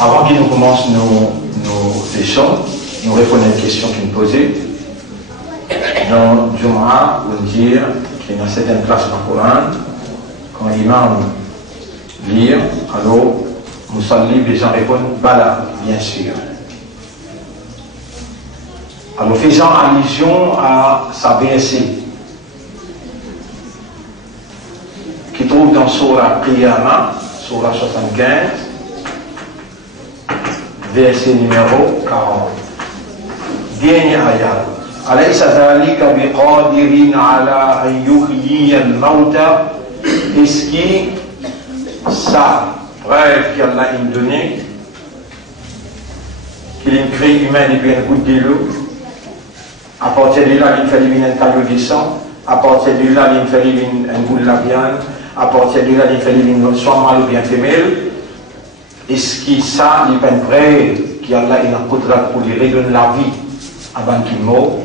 Avant qu'il nous commence nos leçons, nous répondons à une question qu'il nous posait. Dans Jum'a, on dit qu'il y a certaines classes dans le Coran, quand l'imam lit, alors, Moussalib, les gens répondent Bala, bien sûr. Alors, faisant allusion à sa BSC, qui trouve dans Surah Qiyamah, Surah 75, verset numéro 40. Dernier ayat. أليس ذلك بقادر على أن يحيي الموتى. Est-ce que ça, preuve qu'Allah a donné, qu'il a créé humain et puis un goutte de l'eau, à partir de là, il fait un caillou de sang, à partir de là, il fait un bout de la viande, à partir de là, il fait soit mâle ou bien femelle. Est-ce que ça, il est prêt qu'Allah a un contrat pour lui redonner la vie avant qu'il meure?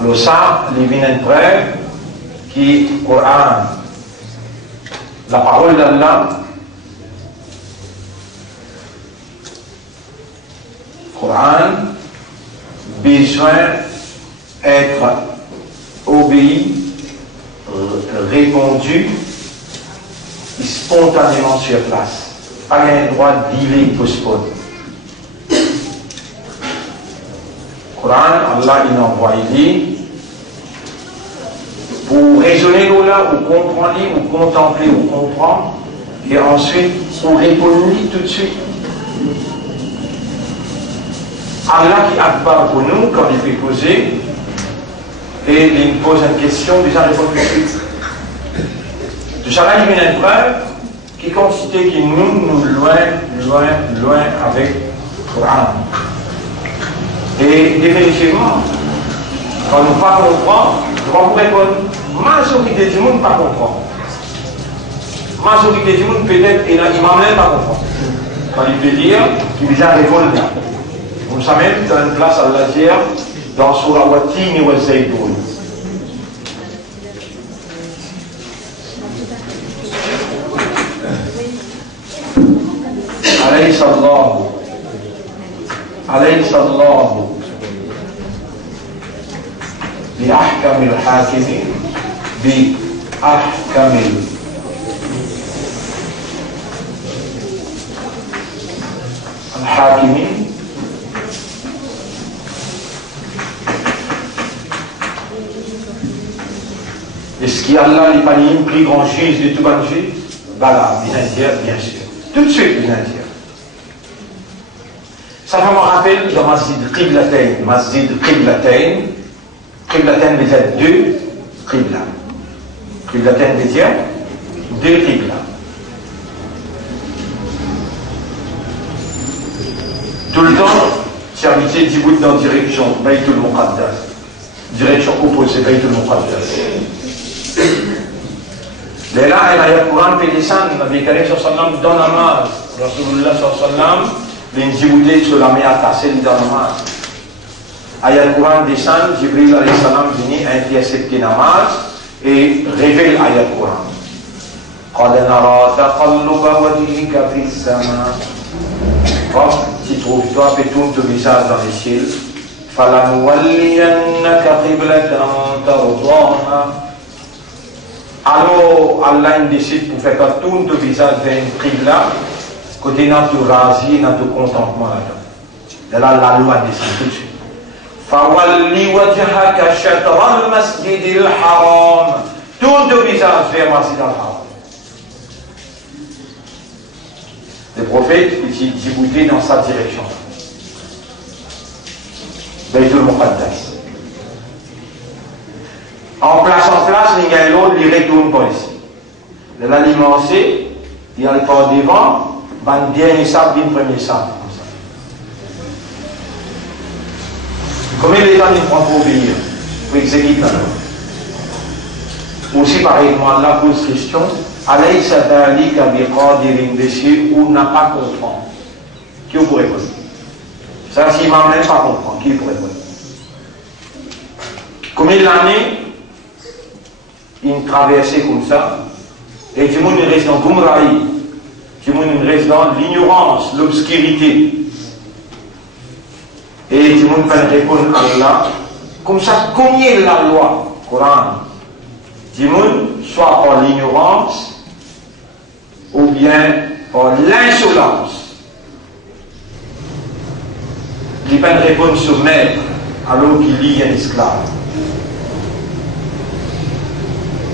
Alors ça, il y a une preuve qui le Coran, la parole d'Allah, Coran, besoin d'être obéi, répondu spontanément sur place. Pas un droit d'y postpone. Coran, Allah il envoie ici pour raisonner là, ou comprendre, ou contempler, ou comprendre, et ensuite pour répondre tout de suite. Allah qui akbar pour nous quand il fait poser, et il pose une question, déjà répond tout de suite. Tout ça là, il y a une preuve qui consiste que nous loin avec le Coran. Et définitivement, quand nous ne comprenons, nous ne répondre. Majorité du monde ne comprend pas. Majorité du monde peut-être, il ne m'amène pas comprendre. Quand il peut dire, il déjà répond là. Vous savez, dans une place à la terre, dans Surah Watini wa Zaydoun. أليس الله بأحكم الحاكمين بأحكم الحاكمين. Est-ce qu'Allah n'est pas le plus grand juge de tout bon juge? Voilà, bien sûr. Tout de suite, bien sûr. Ça me rappelle dans Masjid Qiblatain. Masjid Qiblatain. Qiblatain veut dire deux Qibla. Qiblatain veut dire deux Qibla. Tout le temps, c'est habitué d'y bouger dans la direction Baytul Muqaddas. Direction opposée, Baytul Muqaddas. Mais là, il y a le Coran qui descend, Nabi Karim sallallahu dans la namaz. Rasulullah sallallahu l'injibouté sur la mer tassée dans la namaz. Ayat le Coran descend, Jibril alayhi salam vient intercepter la namaz et révèle ayat le Coran. قَدْ نَرَى تَقَلُّبَ وَجْهِكَ فِي السَّمَاءِ. Tu trouves toi, fais tourner ton visage dans les cieux. فَلَنُوَلِّيَنَّكَ قِبْلَةً تَرْضَاهَا. Alors, Allah décide pour faire tourner ton visage vers une qibla, côté notre razi, notre contentement là-dedans. Et là, la loi descend tout de suite. فَوَلِّ وَجْهَكَ شَطْرَ الْمَسْجِدِ الْحَرَامِ. Tourne ton visage vers le Masjid al-Haram. Le prophète est djibouté dans sa direction. Baytul Muqaddas. En place, il y a l'autre, il retourne pas ici. De l'alimenter, il y a le pas devant, il y a un sable, un premier sable. Combien de temps il prend pour obéir, pour exécuter la loi? Aussi, pareillement, Allah pose question. Alaysa dhalika biqadirin dessus ou n'a pas compris. Qui vous pourrait poser? Ça, s'il m'a même pas comprendre, qui pourrait répondre? Combien d'années une traversée comme ça, et tout le monde reste dans Goumraï, tout le monde reste dans l'ignorance, l'obscurité. Et tout le monde va répondre à Allah, comme ça, combien la loi, Coran, tout le monde, soit par l'ignorance, ou bien par l'insolence. Il va répondre sur maître, alors qu'il lit un esclave.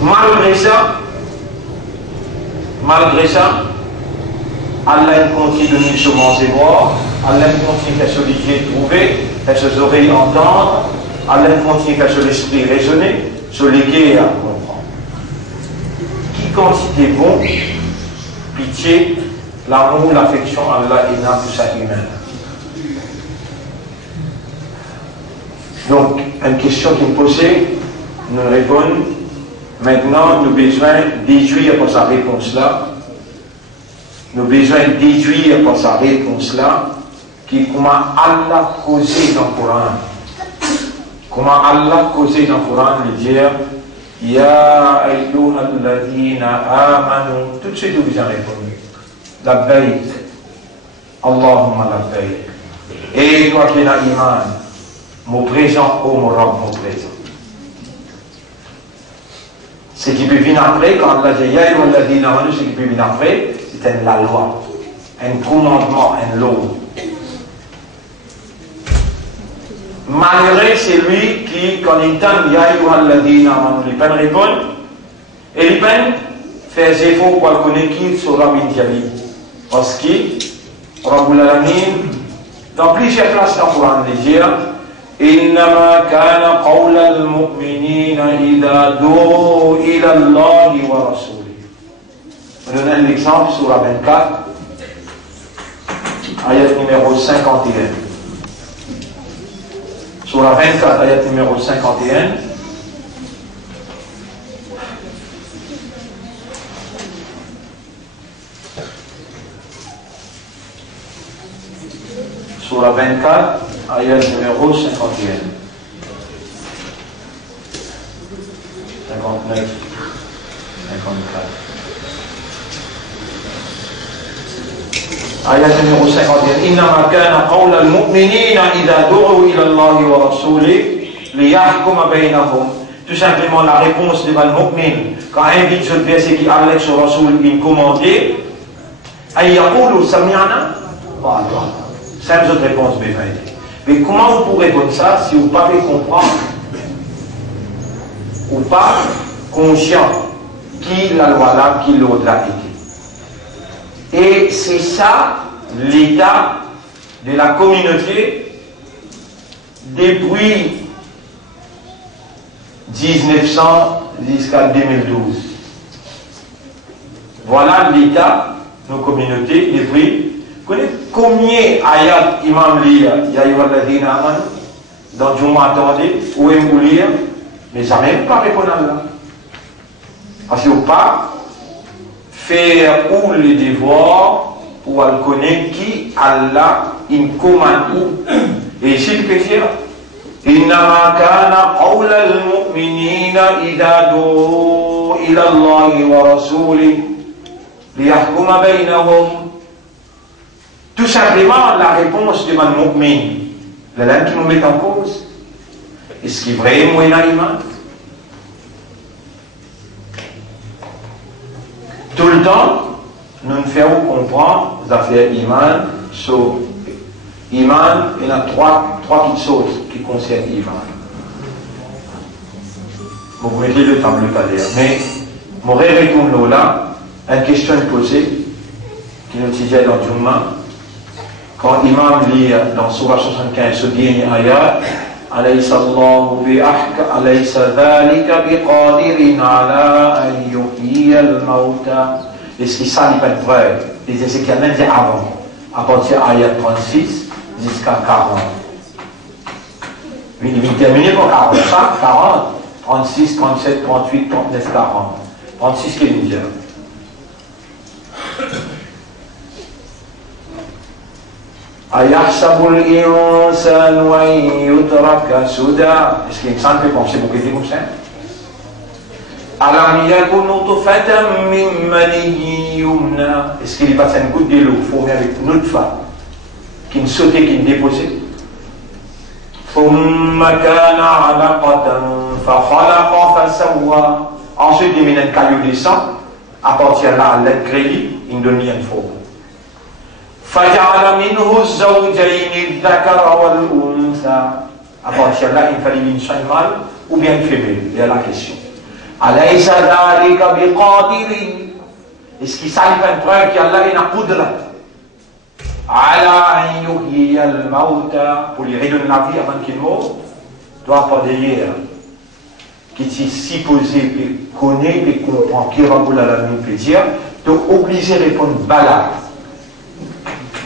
Malgré ça, Allah continue de nous sur ses voix, Allah continue qu'à se l'idée trouver, qu'à ses oreilles entendre, Allah continue qu'à se l'esprit raisonner, sur lesquels à comprendre. Qui quantité bon, pitié, l'amour, l'affection, Allah et n'a tout ça humain. Donc, une question qui me posait, nous répondons. Maintenant, nous avons besoin de déduire par sa réponse là. Nous avons besoin de déduire par sa réponse là comment Allah causé dans le Coran. Comment Allah causé dans le Coran de dire Ya ayyuhalladhina amanu. Tout de suite, vous avez répondu. Labbaik. Allahumma labbaik. Et toi qui as iman, mon présent, oh mon Rabb, mon présent. Ce qui peut venir après, quand Allah dit Ya ayyuhalladhina amanu, ce qui peut venir après, c'est la loi, un commandement, un lot. Malgré celui qui, quand il entend Ya ayyuhalladhina amanu, il peut répondre, et il peut faire des efforts pour connaître qui sera bin Jabi. Parce que, Rabbul Alamin, dans plusieurs places dans le Coran, il dit إنما كان قول المؤمنين إذا دعوا إلى الله ورسوله. On donne un exemple sur la 24, ayat numéro 51. Sur la 24, ayat numéro 51. Sur la 24, ayat numéro 51. 59, 54. Ayat numéro 51. Innama kana qawla al-mu'minina idha du'u ila Allah wa rasulih liyahkuma baynahum. Tout simplement la réponse de al-mu'min quand un dit ce verset qui allait sur Rasoul bin commandé ay yaqulu sami'na wa ata'na. Simple autre réponse bénin. Mais comment vous pourrez répondre ça si vous ne pouvez comprendre ou pas conscient qui la loi là, qui l'autre là été. Et c'est ça l'état de la communauté depuis 1900 jusqu'à 2012. Voilà l'état de nos communautés depuis. Vous connaissez combien ayat imam lire Ya ayyuhalladhina amanu dans Juma attendez ou aime lire, mais ça même pas répondre à là. Parce que vous pas faire ou les devoirs pour connaître qui Allah in commande où. Et ici le péché إنما كان قول المؤمنين إذا دعوا إلى الله ورسوله ليحكم بينهم. Tout simplement, la réponse de man mu'min, la langue qui nous met en cause, est-ce qu'il est vrai ou iman? Tout le temps, nous nous faisons comprendre les affaires iman, sur iman, il y a trois petites choses qui concernent iman. Vous mettez le tableau à l'air, mais mon retourne là, une question posée, qui nous disait dans Jumma. Quand l'imam lit dans Surah 75 ce dernier ayat, Alaysa Allahu bi'ahka, alaysa dhalika biqadirin ala an yuhyiya al-mauta. Est-ce que ça n'est pas vrai? Les Ézéchiel dit avant, à partir de ayat 36 jusqu'à 40. Il termine pour 45, 40, 36, 37, 38, 39, 40. 36 qui est une diable. Ayahsabul insanu an yutraka suda. Est-ce qu'il y a une peut penser pour qu'il comme ça? Alam yakun nutfatan min maniyyin yumna. Est-ce qu'il n'est pas une goutte de l'eau formée avec une autre femme qui ne sautait, qui ne déposait? Thumma kana alaqatan fa khalaqa fa sawwa. Ensuite, il y a un caillou de sang. À partir de là, l'incrédit, il donne une forme. فَجَعَلَ مِنْهُ الزَّوْجَيْنِ الذَّكَرَ وَالْأُنْثَى. À partir de là, il fallait une seule mâle ou bien une femelle. Il y a la question. أَلَيْسَ ذَلِكَ بِقَادِرٍ. Est-ce qu'il s'agit d'une preuve qu'Allah est un qudra عَلَى أَنْ يُحْيِيَ الْمَوْتَى. Pour lui redonner la vie avant qu'il meure, doit pas dire qui s'est supposé connaît et comprend qui va vous la peut dire, donc obligé de répondre bala.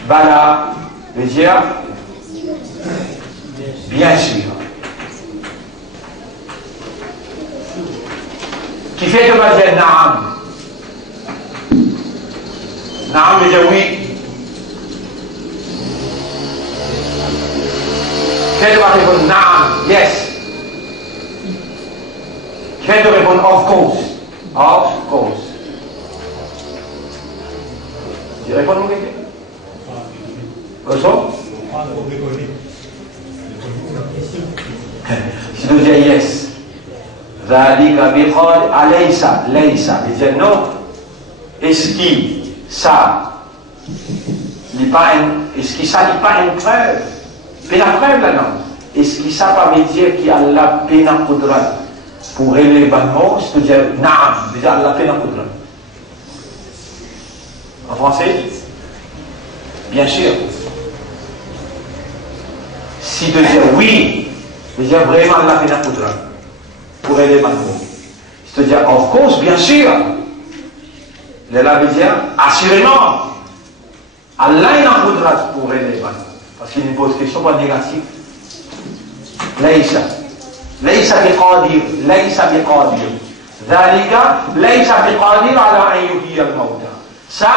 Bala veut dire bien sûr. Qui fait que va dire naam. Naam veut dire oui. Fait que va répondre naam, yes. Fait de répondre of course. Of course. Tu réponds mon question? Bonsoir? Si tu dis yes. Zalika biqad alaysa. Laysa. Il dit non. Est-ce qu'il ça n'est pas une preuve? Mais la preuve là non. Est-ce qu'il ça pas veut dire qu'il y a la peine à coudra? Pour régler les bannements, c'est-à-dire naam, déjà la peine à coudre. En français? Bien sûr. Si de dire oui, déjà vraiment la peine à coudre. Pour régler les bannements. C'est-à-dire, of course, bien sûr. Là veut dire, assurément. Allah est en coudre pour régler les bannements. Parce qu'il ne pose question pas négative. Laïsa. ليس بقادر ليس بقادر ذلك ليس بقادر على أن يحيي الموتى. Ça,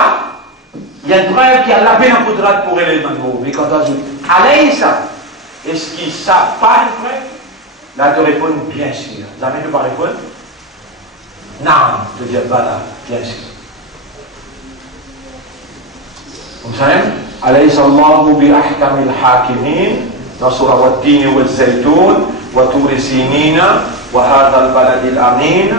il y a une preuve qui a la peine en quadrate pour élever le mot. Mais quand on dit Alaysa, est-ce qu'ils ne savent pas une preuve? Là, tu réponds bien sûr. Jamais tu ne peux pas répondre non, tu dis voilà, bien sûr. Vous savez Alaysa Allahu bi ahkamil hakimin. Dans Surah Wat-Tin wal-Zaytun وطور سينين وهذا البلد الأمين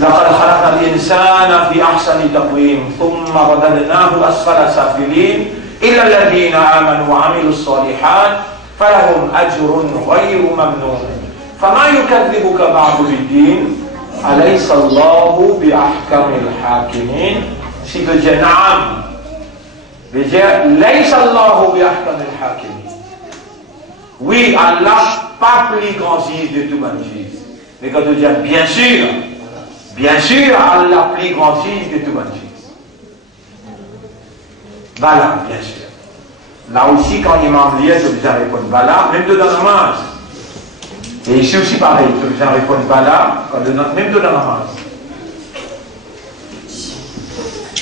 لقد خلقنا الإنسان في أحسن تقويم ثم رددناه أسفل سافلين إلا الذين آمنوا وعملوا الصالحات فلهم أجر غير ممنون فما يكذبك بعد بالدين أليس الله بأحكم الحاكمين. Si veut dire نعم veut dire ليس الله بأحكم الحاكمين. Oui, Allah, pas plus grand juge de tout bon juge. Mais quand on dit bien sûr, Allah, plus grand juge de tout bon juge. Voilà, bien sûr. Là aussi, quand l'imam lit, tu dois répondre voilà, même de dans la namaz. Et ici aussi pareil, tu dois répondre voilà, même de dans la namaz.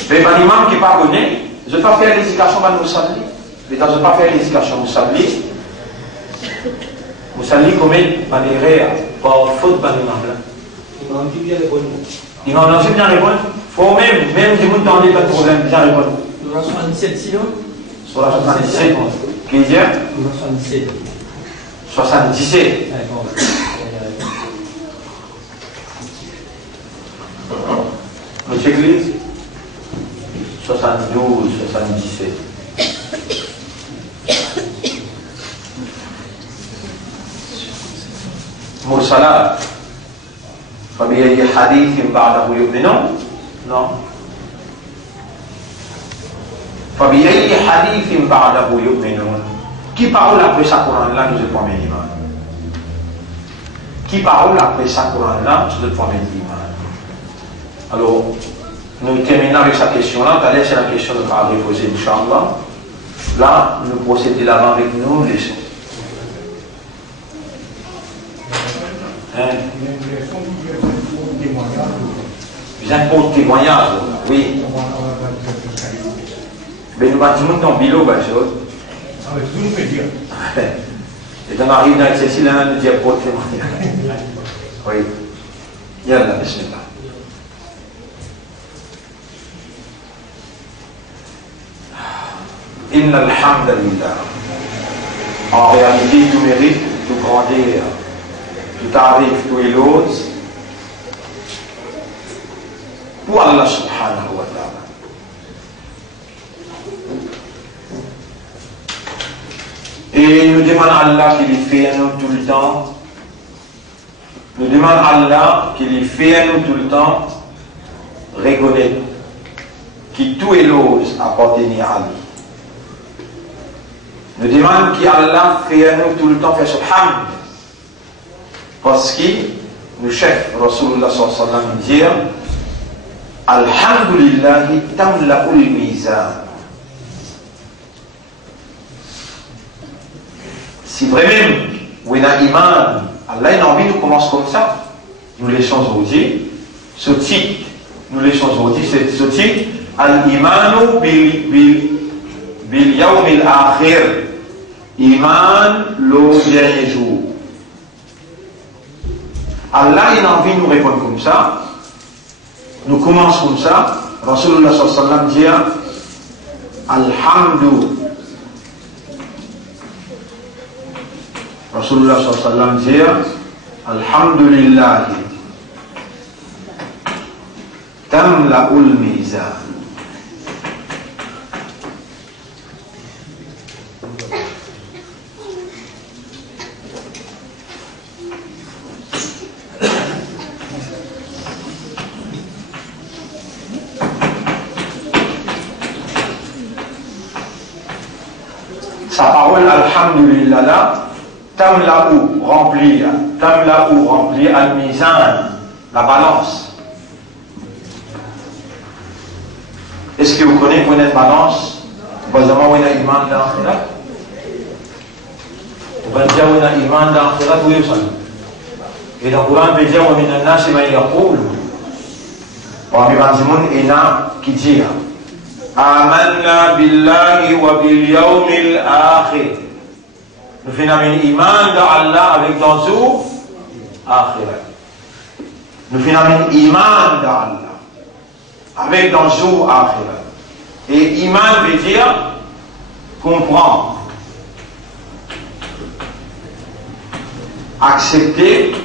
Mais l'imam qui ne pas connaît, je ne vais pas faire l'éducation dans nos sablis. Mais quand je ne vais pas faire l'éducation aux sablis, vous savez comment manière par faute par l'imam là. L'imam qui bien répondre. L'imam qui bien répondre. Faut même si vous n'entendez pas de problème, bien répondre. Sur la 77 sinon. Sur la 77. Qui dit? 77. 77. Monsieur Église 72, 77. مرسلات فبأي حديث بعده يؤمنون؟ Non. فبأي حديث بعده يؤمنون? Qui parle après sa Coran-là, nous est premier iman. Qui parle après sa Coran-là, nous est premier iman. Alors, nous terminons avec sa question-là. Tout à l'heure, c'est la question que nous allons poser, Inch'Allah. Là, nous procédons l'avant avec nous, laissons. Ils imposent témoignage, oui. Mais nous bâtissons dans le bilo, Et dans arrive dans ceci, là, on dit pour témoigner. Oui. Yallah, bismillah. Inna alhamdulillah. En réalité, tout mérite, tout grandeur, tout arrive, tout éloge pour Allah subhanahu wa ta'ala. Et nous demandons à Allah qu'il fait à nous tout le temps. Nous demandons à Allah qu'il fait à nous tout le temps reconnaître que tout éloge appartient à lui. Nous demandons qu'Allah fait à nous tout le temps faire subhan. Parce que le chef Rasulullah sallallahu alayhi wa sallam dit Alhamdulillah tamla'ul mizan. Si vraiment on a iman, Allah a envie de commencer comme ça. Nous laissons aujourd'hui ce titre. Nous laissons aujourd'hui ce titre Al-Imanu bil Yawm al-Akhir. Iman le dernier jour. Allah a envie de nous répondre comme ça. Nous commençons comme ça. Rasulullah sallallahu alayhi wa sallam dit Alhamdulillah. Rasulullah sallallahu alayhi wa sallam dit Alhamdulillah tamla'ul mizan. Sa parole Alhamdulillah là tamla'u remplir al-mizan, la balance. Est-ce que vous connaissez une balance? Vous avez un iman dans l'akhirat? Vous avez un iman dans l'akhirat? Oui, vous savez. Et dans le Coran, on peut dire wa min an-nas man yaqul wa min al-zaman ina qui dit amanna billahi wa bil yawmil akhir. Nous faisons un iman d'Allah avec dans le jour akhirat. Nous faisons un iman d'Allah avec dans le jour akhirat. Et iman veut dire comprendre, accepter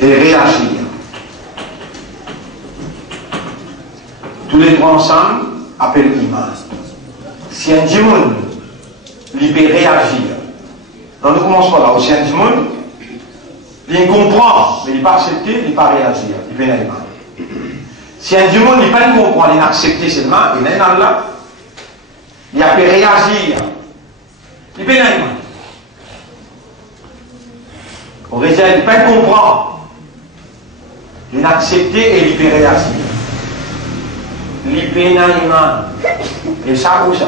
et réagir. Tous les trois ensemble appellent iman. Si un démon, il peut réagir. Donc nous commençons par là. Si un démon, il comprend, mais il ne peut pas accepter, il ne peut pas réagir. Il peut pas. Si un démon, il ne peut pas comprendre, il n'a accepté seulement, il n'est pas là. Il peut réagir. Il peut pas. On réagit, il ne peut pas comprendre. Il n'a accepté et il peut réagir. Il peut pas. Et ça ou ça.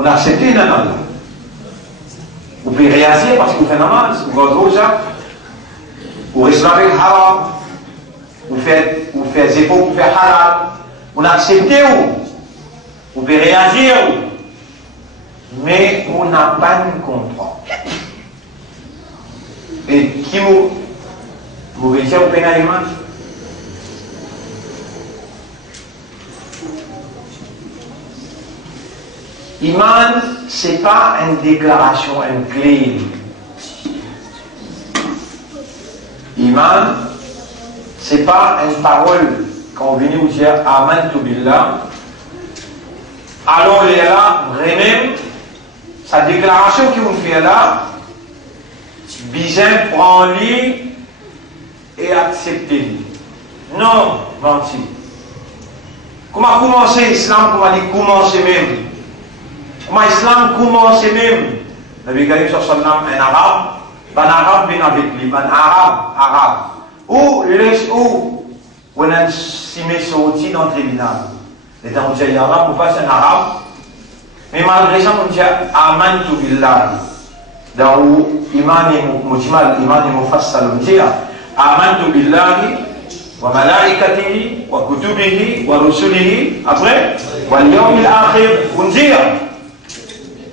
On a accepté une année. Vous pouvez réagir parce que vous faites namaz, vous faites roja, vous restez haram, vous faites zépo, vous faites halal. On a accepté vous pouvez réagir, mais on n'a pas de comprendre. Et qui vous pouvez dire au pénalement? Iman, ce n'est pas une déclaration, une clé. Iman, ce n'est pas une parole quand vous venez vous dire Amantu billah. Alors, il est là, vraiment, sa déclaration que vous faites là, bien prendre-le et accepter-le. Non, menti. Comment commencer l'islam? Comment dire commencer même? Comment l'islam commence même? Nabi Karim sallallahu alayhi wa sallam, un arabe vient avec lui, un arabe. Ou on a simé sorti dans le tribunal. Et dans le arabe, on passe un arabe. Mais malgré ça, on dit Amantu billah. Dans l'Iman et Mufassal, on dit Amantu billahi wa malaikatihi, wa kutubihi, wa rusulihi, après, wa al-yawmil akhir, on dit,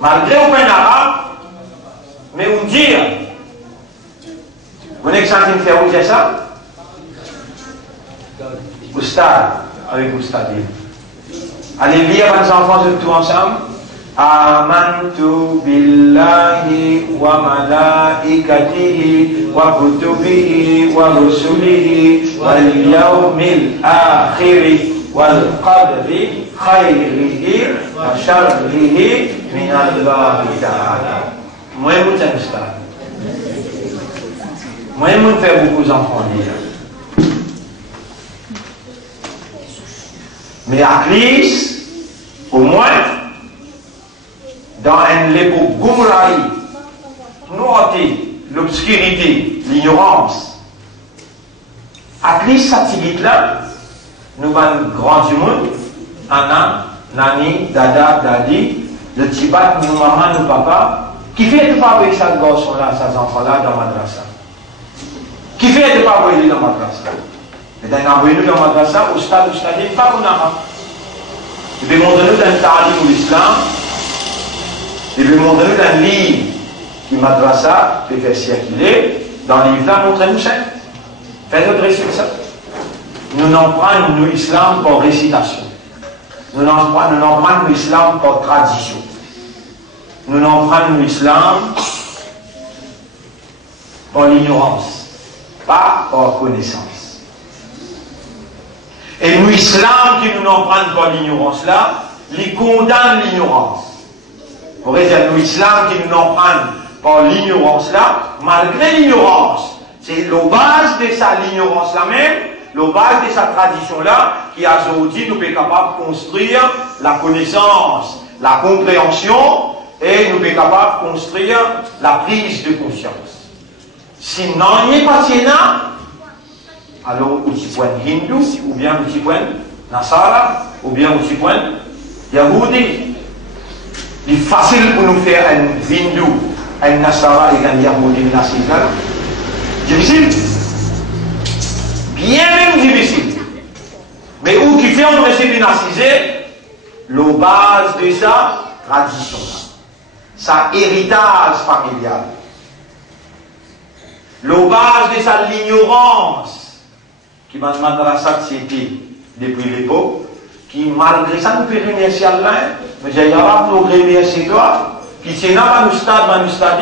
malgré au peine arabe, mais on dit, vous n'êtes pas en train de faire ça? Oustad, avec Oustad. Allez lire les enfants tout ensemble. Amantu billahi wa malaikatihi wa kutubihi wa rusulihi wal yawmil akhiri wal qadri khayrihi wa sharrihi min Allah ta'ala. Moi, je t'aime ça. Moi, je fais beaucoup d'enfants lire. Mais à Christ, au moins, dans l'époque Goumraï, l'obscurité, l'ignorance, à Christ, cette là nous avons grand du monde, Anna, Nani, Dada, Dadi, le Tibat, nos mamans, nos papas, qui fait de pas avec ces garçons-là, ces enfants-là dans la madrasa. Qui fait de pas avec dans la madrasa. Et dans la madrasa, au stade, pas qu'on a. Il veut montrer nous dans le talim ou l'islam, il veut montrer nous dans le livre qui madrasa, fait faire circuler, dans le livre là, montrez-nous ça. Faites notre récit ça. Nous n'en prenons nous l'islam par récitation. Nous n'en prenons l'islam par tradition. Nous n'en prenons l'islam par l'ignorance, pas par connaissance. Et nous, l'islam qui nous n'en prennent par l'ignorance là, il condamne l'ignorance. Pour dire, nous, l'islam qui nous n'en prennent par l'ignorance là, malgré l'ignorance, c'est la base de sa l'ignorance là même, la base de sa tradition là, qui a aujourd'hui nous est capable de construire la connaissance, la compréhension, et nous sommes capables de construire la prise de conscience. Si non, il n'y a pas de alors au point hindou, ou bien au point nasara, ou bien au point yahoudi. Il est facile pour nous faire un hindou, un nasara et un yahoudi national. Difficile. Bien même difficile. Mais où qui fait on essaie de naciser, la base de sa tradition. Sa héritage familial. La base de sa l'ignorance qui m'a demandé à la société depuis l'époque, qui malgré ça nous fait remercier Allah, mais j'ai pas nous remercier toi, qui c'est là nous stade,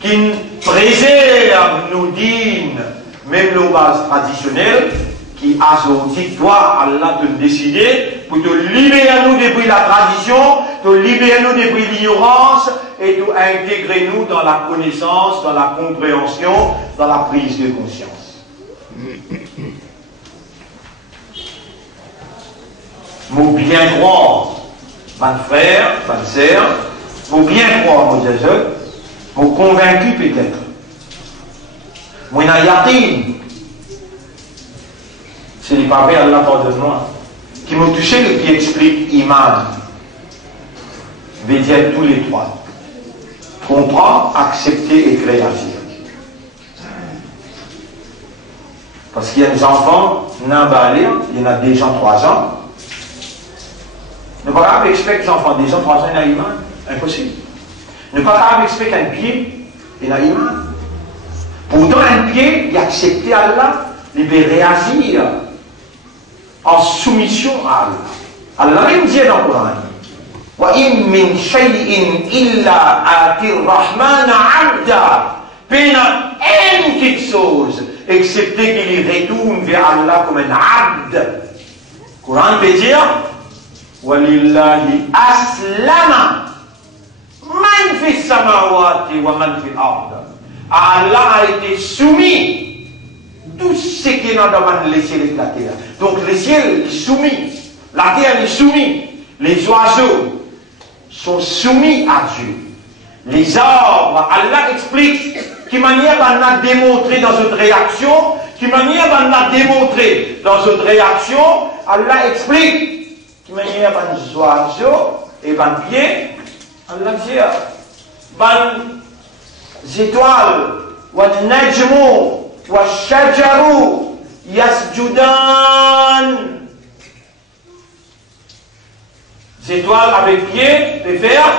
qui préserve nos dînes, même la base traditionnelle, qui a sorti toi, Allah te décider pour te libérer nous depuis la tradition, te libérer nous depuis l'ignorance et te intégrer nous dans la connaissance, dans la compréhension, dans la prise de conscience. Mon bien croire, mon frère, ma sœur, mon bien croire, mon Dieu, mon convaincu peut-être, mon ayatin, c'est les papiers Allah pardonne-moi, qui m'ont touché, qui explique Iman, veut dire tous les trois. Comprendre, accepter et réagir. Parce qu'il y a des enfants, il y en a des gens 3 ans. Ne pas capable d'expliquer les enfants des gens 3 ans, il y a Iman. Impossible. Ne pas capable d'expliquer un pied, il y a Iman. Pourtant, un pied, il a accepté Allah, il veut réagir en soumission à Allah. Allah même dit dans le Coran, وَإِن مِّن شَيْءٍ إِلَّا آتِي الرَّحْمَنَ عَبْدًا. Pas quelque chose, excepté qu'il retourne vers Allah comme un abd. Le Coran peut dire وَلِلَّهِ أَسْلَمَ مَنْ فِي السَّمَاوَاتِ وَمَنْ فِي الْأَرْضِ. Allah a été soumis tout ce qui est dans le ciel et la terre. Donc le ciel est soumis, la terre est soumise, les oiseaux sont soumis à Dieu. Les arbres, Allah explique quelle manière on a démontré dans notre réaction, quelle manière on a démontré dans notre réaction, Allah explique quelle manière les oiseaux et les pieds, Allah dit, les étoiles, les najmou, والشجر Yasjudan. Les étoiles avec pied, peut faire.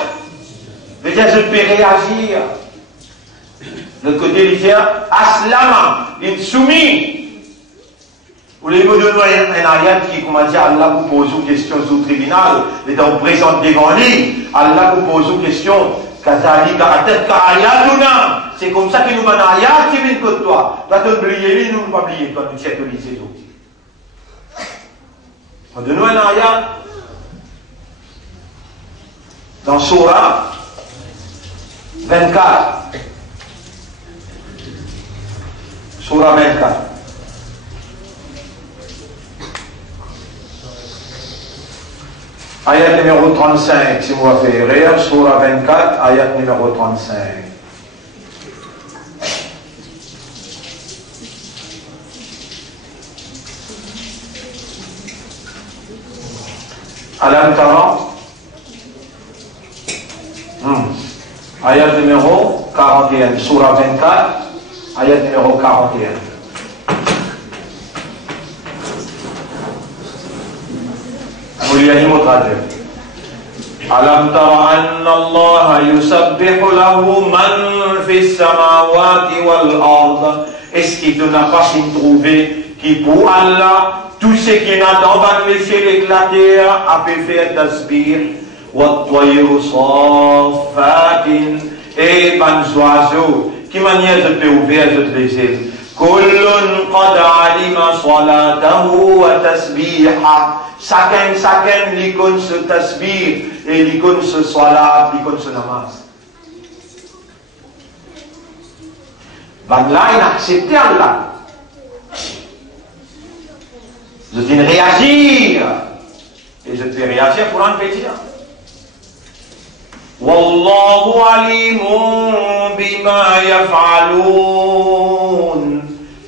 Veut dire je peux réagir. Le côté il dit Aslama, il soumis. Ou les mots de nous, un ayat qui, comme on dit, Allah vous pose une question au tribunal, et donc présente devant lui, Allah vous pose une question, c'est comme ça qu'il nous mène un ayat qui vient de toi. Toi, tu oublies lui, nous ne pas oublier, toi, nous tiens tous les autres. On donne un ayat dans Surah 24. Surah 24. Ayat numéro 35, si moi fait rire, Surah 24, ayat numéro 35. Alam Tara, ayat numéro 41, Surah 24, ayat numéro 41. Muliani traduire. Alam tara anna Allah yusabbihu lahu man fis samawati wal ard. Est-ce que tu n'as pas trouvé qui pour Allah tout ce qui est dans le ciel et la terre a pu faire tasbih wa tayru safatin et ban oiseaux qui manière de te ouvrir de te laisser. Kullun qad alima salatahu wa tasbiha. Chacun l'icône ce tasbih et l'icône ce salat, l'icône ce namaz. Ben là, il a accepté Allah. Je viens réagir. Et je te fais réagir pour un petit. Wallahu alimun bima yaf'alun.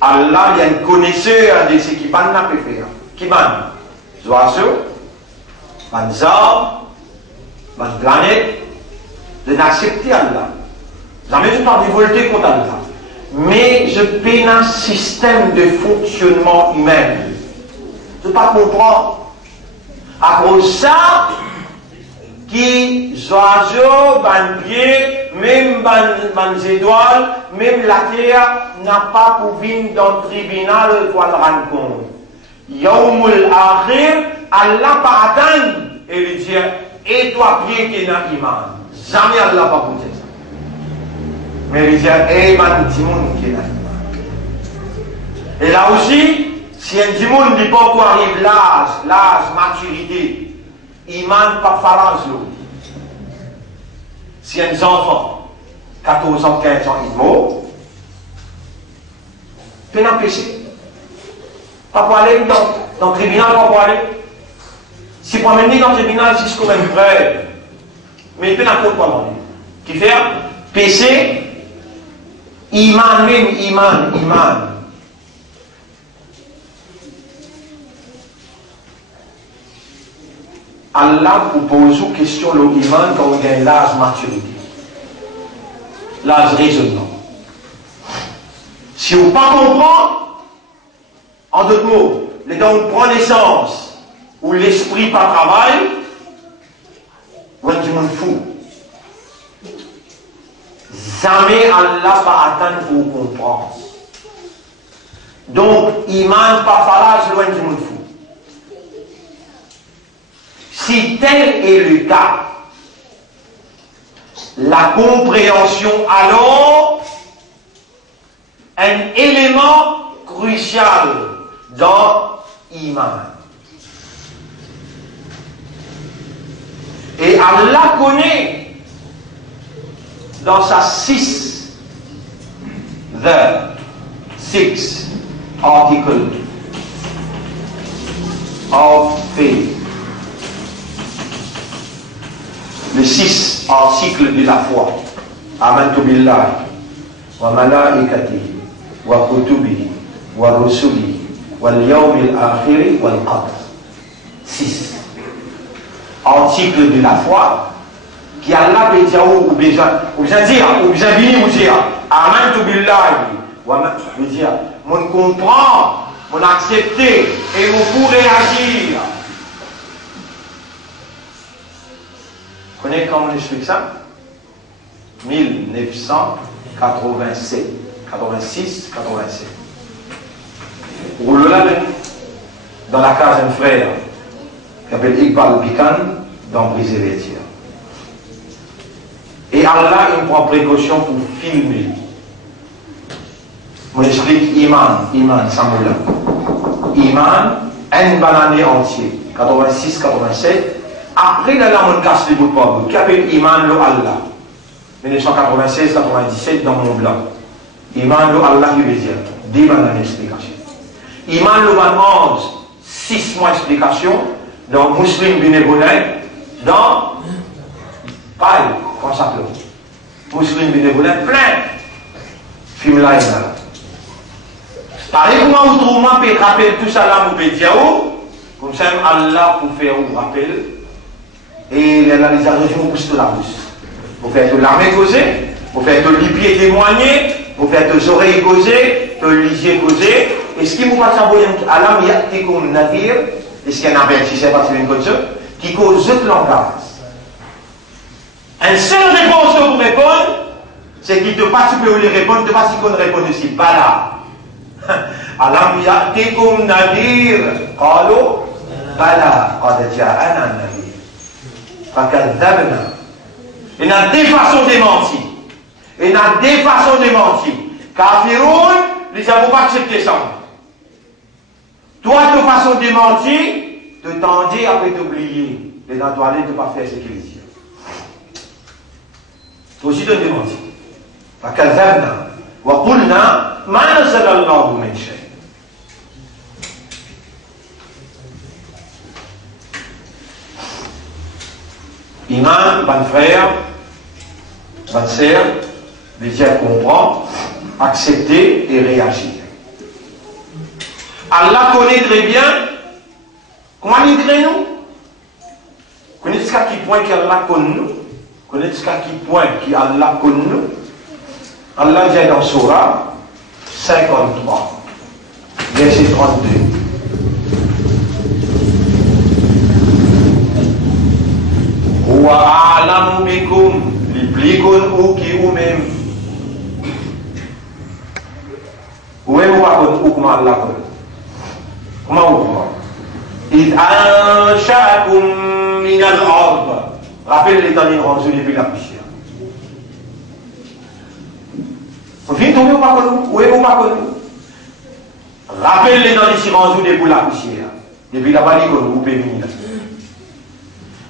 Allah est un connaisseur de ce qui va n'a pas faire. Qui va? Oiseaux, les arbres, les planètes, de n'accepter Allah. Jamais je ne parle de volonté contre Allah. Mais je peine un système de fonctionnement humain. Je ne peux pas comprendre. À cause de ça, qui oiseaux, les pieds, même les étoiles, même la terre, n'a pas pu venir dans le tribunal pour le rendre compte. Yawmul akhir, Allah pas atteindre et lui dire, et toi, pied qui est dans l'iman. Jamais Allah pas pour dire ça. Mais lui dire, et man timoun qui est dans l'iman. Et là aussi, si un timoun n'est pas encore arrive l'âge, maturité, iman pas falance l'eau. Si un enfant, 14 ans, 15 ans, il meurt, peut pas pécher. Pas pour aller dans le tribunal, pas pour aller. Si pour amener dans le tribunal, c'est quand même vrai. Mais il peut n'importe quoi dans lui. Qui fait péché, iman même, iman. Allah vous pose une question le iman quand on gagne l'âge maturité. L'âge raisonnement. Si vous ne pas comprendre, en d'autres mots, les dents prend naissance, où l'esprit pas travaille, ou un monde fou. Jamais Allah va atteindre vos compréhensions. Donc, iman pas falage loin du monde fou. Si tel est le cas, la compréhension alors, un élément crucial dans l'iman. Et Allah connaît dans sa 6 article of faith. Le 6 article de la foi. Amantu billahi wa malaikatihi wa kutubihi wa rusulihi wal yawmil akhiri wal qadr. 6 article de la foi qui Allah peut dire ou bien dire Amantu billahi wa ma, veut dire mon comprend on accepte et on pourrait agir. Vous connaissez comment on explique ça? 1987, 86, 87. Pour le là, dans la case d'un frère qui s'appelle Iqbal Bikan, dans Brisé-Vétière. Et Allah, il prend précaution pour filmer. On explique Iman, Samoula. Iman, une banane entière, 86, 87. Après, là, on casse les bouts de poivre. Qui appelle Iman le Allah? 1996, 97, dans mon blanc. Iman le Allah, il veut dire. 10 bananes explications. Iman le 11, 6 mois explication. Dans Muslim bénévolent, dans Paille, comment ça s'appelle? Muslim bénévolent, plein. Film là, il y a là. Par exemple, comment autrement peut rappeler tout ça là, vous pouvez dire, comme ça, Allah pour faire un rappel. Et la réalisation, vous poussez de la bouche. Vous faites de l'armée causer, vous faites de l'hypier témoigner, vous faites de l'oreille causer, de l'isier causer. Et ce qui vous passe à vous, Allah, il y a des comme nadir, et ce qu'il y en a bien, si c'est pas une chose, qui cause le langage. Une seule réponse que vous répondez, c'est qu'il ne te passe pas les répondre, ne pas si qu'on répond aussi. Bala. Alam ya'tikum nadir. Qalu bala. Qad ja'ana nadir. Fakadzabna. Il y a des façons de mentir. Il y a des façons de mentir. Kafiroun, les n'avons pas accepté ça. Toi, de façon de mentir, te tendre après t'oublier. Les dans toi aller, de ne pas faire ce qu'il dit. Toi aussi, de mentir. Fakadzabna. Wa qulna ma nazala Allahu min shay. Iman, bon frère, bonne sœur, veut dire comprendre, accepter et réagir. Allah connaît très bien comment il crée nous. Connaît ce qui point qu'Allah connaît nous. Connaît ce qui point qu'Allah connaît nous. Allah dit dans Surah 53, verset 32. Wa a'lamu bikum l'iplikun ou qui ou même. Ou même ou pas ou comment Allah connaît. Comment ou comment? Id ansha'akum min al-ard. Rappelle les derniers rendus depuis la poussière. Vous venez tomber ou pas connu? Ou est-ce pas connu? Rappelle les derniers rendus depuis la poussière. Depuis la vallée connu, vous pouvez venir.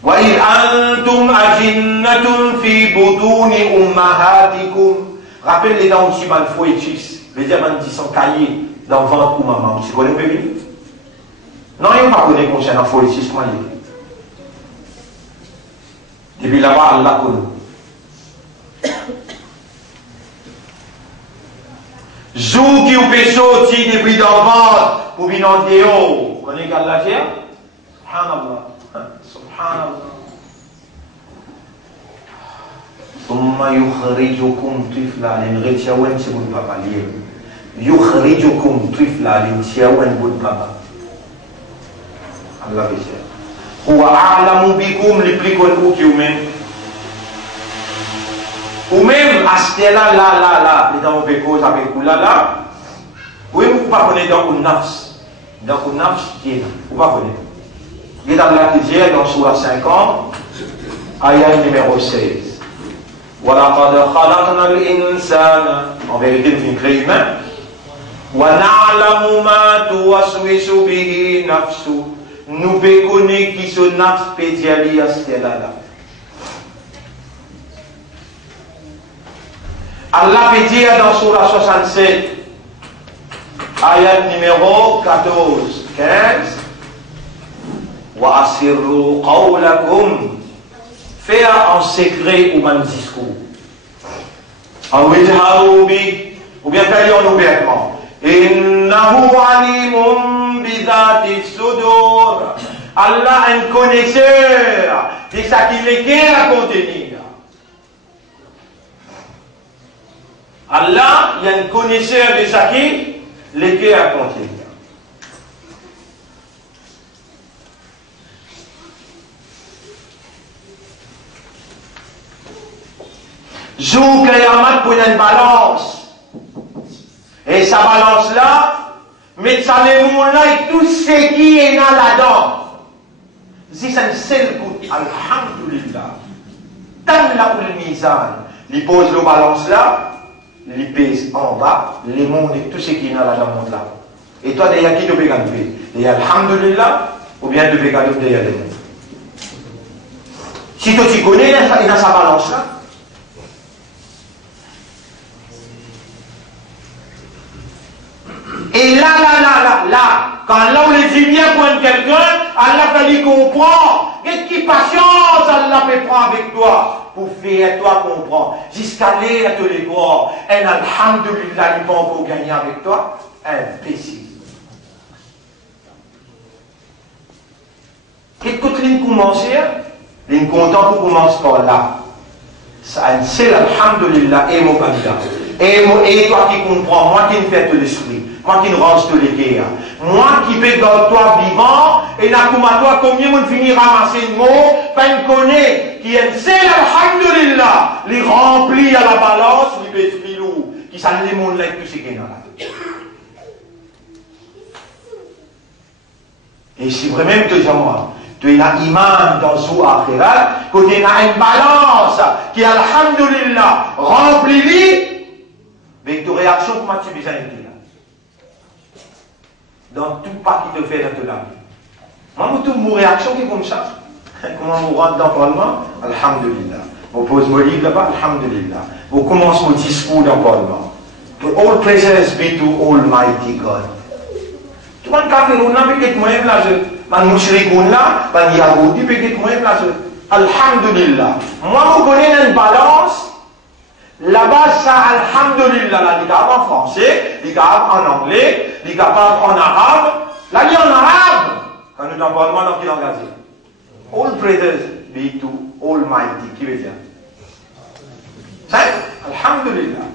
وَإِذْ أَنْتُمْ أَجِنَّةٌ فِي بُطُونِ أُمَّهَاتِكُمْ. Rappelle les dents aussi mal fouettis. Les diamants qui sont caillés dans le ventre ou maman. Tu connais pas bien? Non, il ne pas connaît concernant fouettis comment il est. Depuis là-bas, Allah connaît. Zou qui ou peut sortir depuis dans le ventre pour venir en dehors. Vous connaissez qu'Allah dit? Subhanallah. Subhanallah. ثم يخرجكم طفلا لنغتيوان سبون بابا ليه يخرجكم طفلا لنغتيوان بود بابا الله بيجي هو أعلم بكم لبليكون أوكي ou même acheter là les dans le cause avec vous là oui vous pas connaître dans le nafs qui est vous pas connaître il est dans la Qur'an dans Surah 50 ayat numéro 16 وَلَقَدْ خَلَقْنَا الْإِنسَانَ en vérité nous sommes créés humains وَنَعْلَمُ مَا تُوَسْوِسُ بِهِ نَفْسُهُ nous pouvons connaître qui se nafs pédiali à ce là. Allah peut dire dans Surah 67 ayat numéro 14 15 وَأَسِرُّوا قَوْلَكُمْ faire en secret ou un discours. Ou bien faire en ouvertement. Innahu alimun bidati sudur. Allah est un connaisseur de ce qu'il est à contenir. Allah est un connaisseur de ce qu'il est à contenir. Zou Kiamat pour une balance. Et sa balance-là, met ça les mots là et tout ce qui est là-dedans. Si c'est un seul coup, alhamdulillah. Tant là pour le mizan, il pose le balance là, il pèse en bas, les mondes et tout ce qui est là-dedans monte là. Et toi, derrière qui tu peux gagner? Derrière alhamdulillah, ou bien tu peux gagner derrière les mondes. Si toi tu connais, il a sa balance là. Et là, quand là où les Indiens pointent quelqu'un, Allah va lui comprendre. Qu'est-ce qui patience Allah peut prendre avec toi pour faire toi comprendre. Jusqu'à l'air de les voir. Et alhamdulillah, ils vont encore gagner avec toi. Imbécile. Qu'est-ce que tu commences? Les content pour commencer par là. C'est alhamdulillah et mon candidat. Et toi qui comprends, moi qui me fais de l'esprit, moi qui me range de l'équerre, moi qui vais dans toi vivant, et n'a comme à toi combien on finit ramasser le mot, pas me connaît, qui aime c'est alhamdulillah, les remplis à la balance, les bêtes lourd, qui s'en les mondes là et tout ce qu'il y a là. Et si vraiment tu dis moi, tu es un imam dans ce akhirat, que tu as une balance qui, alhamdulillah, remplit, mais tu réaction, comment tu besoin de là? Dans tout pas qui te fait dans la vie. Moi, je mon réaction qui est comme ça. Comment vous rentre dans le Parlement? Alhamdulillah. Vous posez mon livre là-bas? Alhamdulillah. Vous commencez mon discours dans le Parlement. All praises be to Almighty God. Tu vois, quand on a peut-être moins là, man mushrikoun là, man yahoudi peut-être moins là, alhamdulillah. Moi, je connais une balance. Là-bas, ça, alhamdulillah, là, il est capable en français, il est capable en anglais, il est capable en arabe. Là, il est en arabe. Quand nous en parlons, dans quel langage? All praises be to Almighty. Qui veut dire? Ça, alhamdulillah.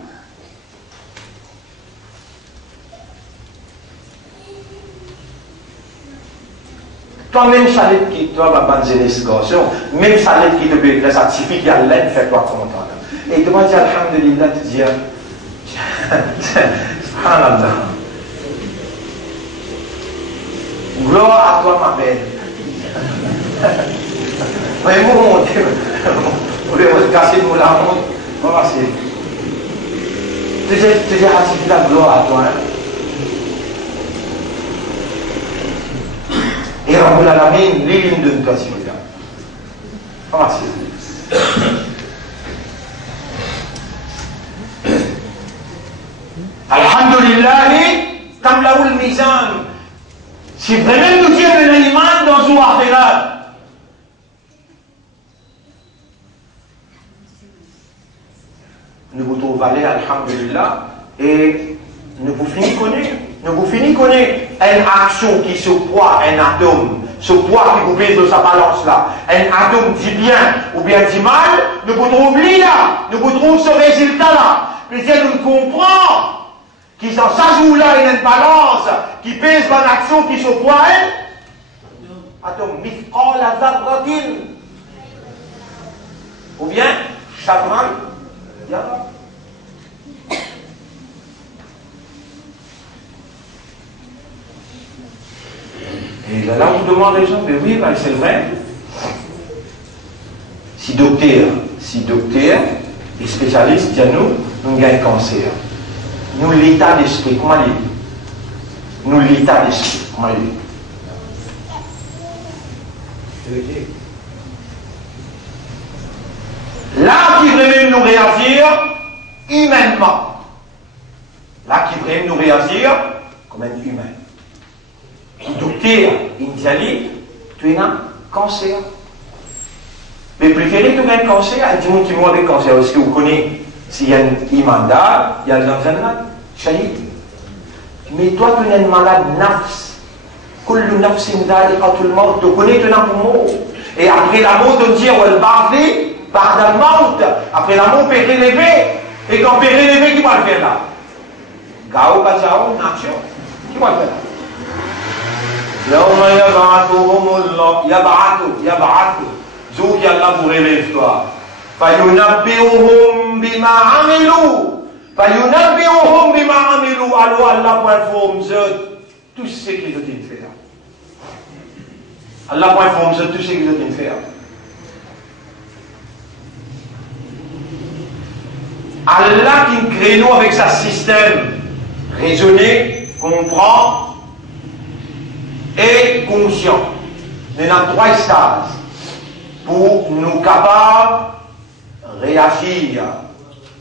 Toi-même, ça l'est qui, toi, va banzer l'escalation, même ça l'est qui te peut être certifié qu'il y a l'aide, fais-toi content. Et tu vas dire, alhamdulillah, tu dis, subhanallah. Gloire à toi, ma belle. Mais bon, on va casser pour la honte. On va passer. Tu dis, alhamdulillah, gloire à toi. Et Rabbul Alamin, l'île de toi, s'il vous plaît. On va passer. Alhamdulillah, comme là où le mizan, si vraiment nous disons l'iman dans une akhirat, nous vous trouvons aller, alhamdulillah, et nous vous finissons connaître une action qui se poids, un atome, ce poids qui vous pèse dans sa balance là, un atome dit bien ou bien dit mal, nous vous trouvons là, nous vous trouvons ce résultat là, puis nous comprenons. Qui dans sa joue-là, il y a une balance qui pèse dans l'action qui se voit, atome mithqala dharratin. Ou bien, sharran yara. Et là, on vous demande les gens, mais oui, ben, c'est vrai. Si docteur et spécialiste disent nous gagnons un cancer. Nous, l'état d'esprit, comment il est? Nous, l'état d'esprit, comment il est? Là qui vraiment nous réagir humainement. Là qui vraiment nous réagir comme un humain. Le docteur, il dit, tu as un cancer. Mais préférez tu as un cancer, il dit, qui moi avec cancer, est-ce que vous connaissez? S'il y a un imandar, il y a le jannat, shahid. Mais toi, tu es un malade nafs. Kullu nafsin dha'iqatul maut. Tu connais, tu n'as pas mort. Et après la mort, on dit, on va le ba'da al-maut. Après la mort, on peut relever. Et quand on peut relever, qui va le faire là? Gao, Gazao, nature. Qui va le faire là? Yawma yab'athuhumullah. Yab'athu. Zou qui Allah vous relève, toi. فَيُنَبِّئُهُمْ بِمَا عَمِلُوا فَيُنَبِّئُهُمْ بِمَا عَمِلُوا. Alors Allah pour informer tout ce qu'ils ont fait. Allah pour informer tout ce qu'ils ont fait. Allah qui crée nous avec sa système raisonné, comprend et conscient. Il y a 3 stades pour nous capables de réagir,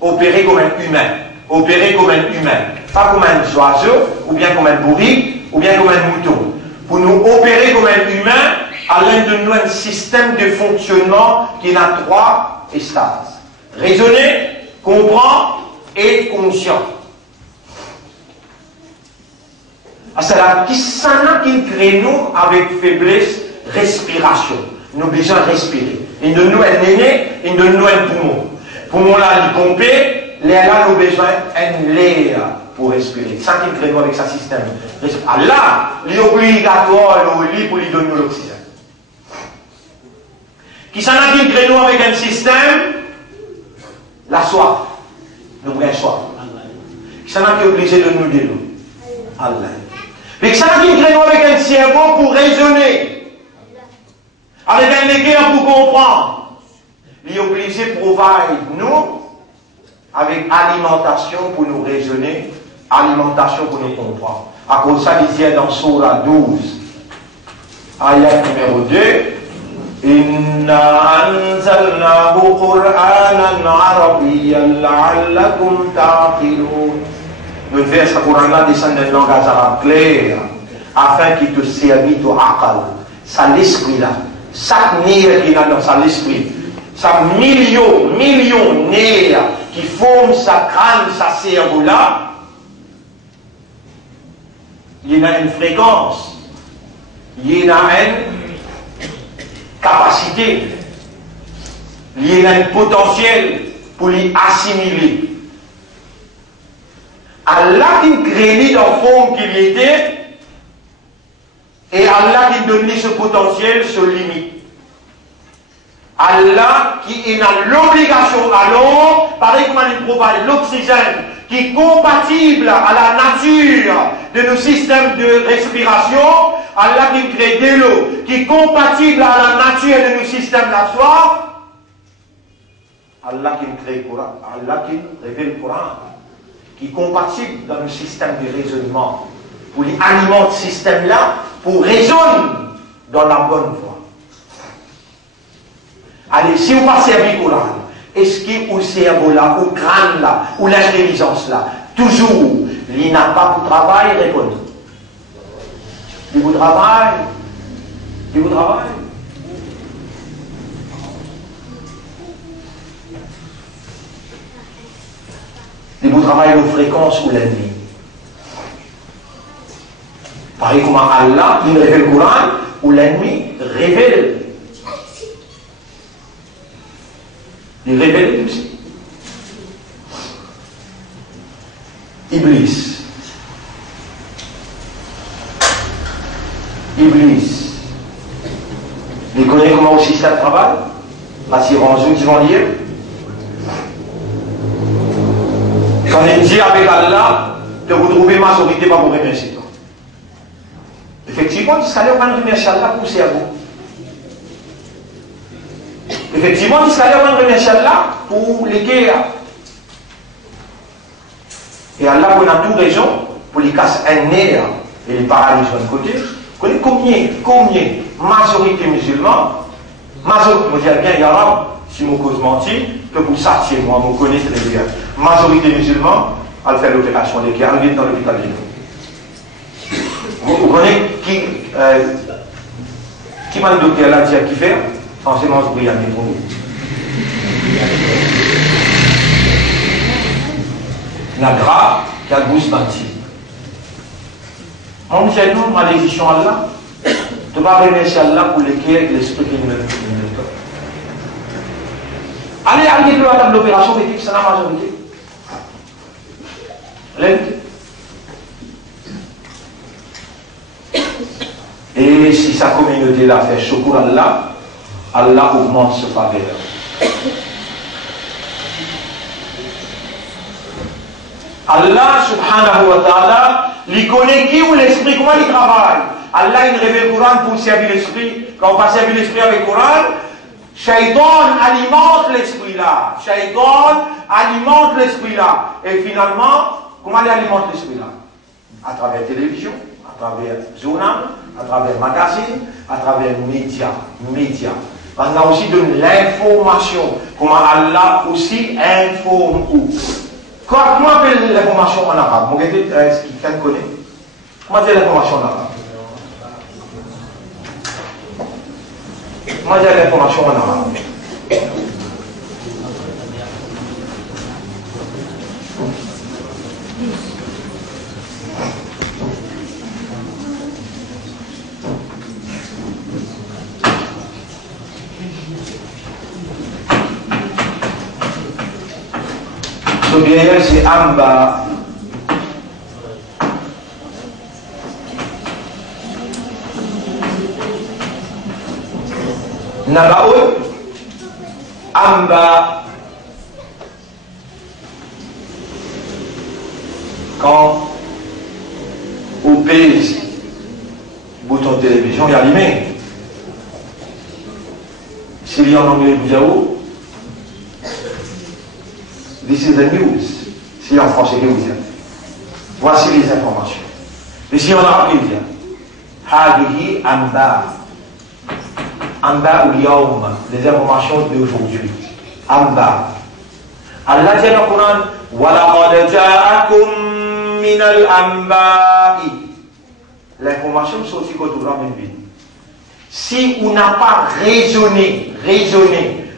opérer comme un humain. Opérer comme un humain. Pas comme un oiseau, ou bien comme un bourrique, ou bien comme un mouton. Pour nous opérer comme un humain, Allah donne nous un système de fonctionnement qui a 3 stades. Raisonner, comprend et conscient. C'est là qui s'en qui crée nous avec faiblesse, respiration. Nous avons besoin de respirer. Il donne nous un néné, il donne nous un poumon. Poumon là, il pompe, là, nous avons besoin d'un l'air pour respirer. Ça qui crée nous avec sa système. Là, il est obligatoire pour lui donner l'oxygène. Qui s'en qui crée nous avec un système, la soif. Nous avons soif. Qui s'en qui est obligé de nous dire Allah. Mais ça qui crée nous avec un cerveau pour raisonner, avec un équerre pour comprendre. Il est obligé de provide nous avec alimentation pour nous raisonner, alimentation pour nous comprendre. À cause de ça, il dit dans Surah 12, ayat numéro 2, Inna anzalnahu Qur'anan Arabiyyan la'allakum ta'qilun. Le verset Coran descend d'un langage arabe clair afin qu'il te servit au aqal. Ça l'esprit là. Chaque nerf qui est dans sa l'esprit. Ça millions nerfs qui forment sa crâne, sa cerveau là. Il y a une fréquence. Il y a une capacité. Il y a un potentiel pour l'y assimiler. Allah qui crée dans le fond qu'il était, et Allah qui donne ce potentiel se limite. Allah qui est dans l'obligation, alors, pareil comme il provide l'oxygène, qui est compatible à la nature de nos systèmes de respiration, Allah qui crée de l'eau, qui est compatible à la nature de nos systèmes de soif, Allah qui crée le Coran, Allah qui révèle le Coran, qui est compatible dans le système de raisonnement, pour les alimenter ce système-là, pour raisonner dans la bonne voie. Allez, si vous passez à le Coran, est-ce que le cerveau là, ou le crâne là, ou l'intelligence là, toujours, il n'a pas de travail, répondez. Il vous travaille, il vous travaille. Et vous travaillez aux fréquences ou la nuit. Pareil comme Allah, il révèle le Coran, ou la nuit révèle. Il révèle aussi. Iblis. Vous connaissez comment aussi ça travaille? L'assurance, ils vont lire. Quand il dit avec Allah, que vous trouvez majorité, pas vous remercier. Effectivement, il s'allait pas remercier Allah pour cerveau. Effectivement, il s'allait pas remercier Allah pour les guerres. Et Allah, on a toute raison pour les casser un nerf et les paralyser d'un côté. Combien majorité musulmane, majorité, je dis bien, Yarab, si mon cause mentit, que pour ça, c'est moi, je connais très bien. Majorité musulmane, elle fait l'opération des guerres, elle vient dans l'hôpital de nous. Vous connaissez qui m'a le docteur là dit à qui faire? Forcément, je brille à mes troubles. La grave qui a gousse bâti. Mon Dieu, nous, malédiction à Allah. Tu vas remercier Allah pour les guerres et l'esprit qui nous donne. Allez de la table d'opération, mais c'est la majorité. Et si sa communauté l'a fait chocolat Allah, Allah augmente ce faveur. Allah subhanahu wa ta'ala, il connaît qui ou l'esprit, comment il travaille. Allah il révèle le Coran pour servir l'esprit. Quand on va servir l'esprit avec le Coran, Shaitan alimente l'esprit là. Shaitan alimente l'esprit là. Et finalement, comment il alimente l'esprit là? À travers la télévision, à travers journal, à travers magazine, à travers médias. On a aussi de l'information. Comment Allah aussi informe où. Comment on appelle l'information en arabe? Vous regardez, est-ce que quelqu'un connaît? Comment on appelle l'information en arabe? Comment on appelle l'information en arabe? Ce vieillard, c'est Amba. Nabaout, Amba. Quand on pèse le bouton de télévision, il y a allumé. S'il y a en anglais, vous avez où? This is the news. Si en français, que vous dites. Voici les informations. Et si en arabe, il dit Hadihi Amba. Amba ou Yaoum. Les informations d'aujourd'hui. Amba. Allah dit dans le Coran وَلَقَدْ جَاءَكُم مِّنَ الْأَنبَاءِ. L'information sortie quand on ramène vite. Si on n'a pas raisonné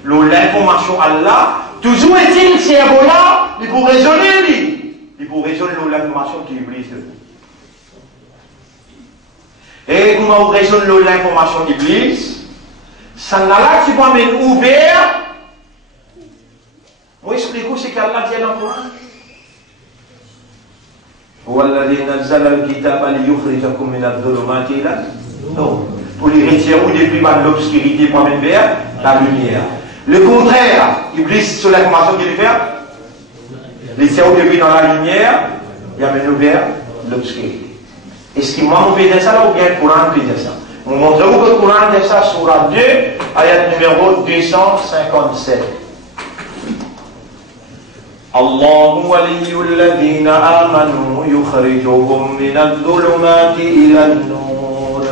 l'information Allah, toujours est-il, c'est là, il faut raisonner, il faut raisonner l'information qui Iblis de vous. Et comment on raisonne l'information d'Iblis, ça n'a là que tu peux amener ouvert. Moi, explique-vous ce qu'Allah dit dans le Coran. وَالَّذِي نَزَّلَ الْكِتَابَ لِيُخْرِجَكُم مِّنَ الظُّلُمَاتِ إِلَى النُّورِ. Pour les retirer ou depuis l'obscurité pour amener vers la lumière. Le contraire, Iblis, sur l'information qu'il fait, les cerveaux depuis dans la lumière, il amène vers l'obscurité. Est-ce qu'il m'a fait ça là ou bien le Coran peut dire ça? On montre où que le Coran dit ça, Surah 2, ayat numéro 257. الله ولي الذين آمنوا يخرجهم من الظلمات إلى النور.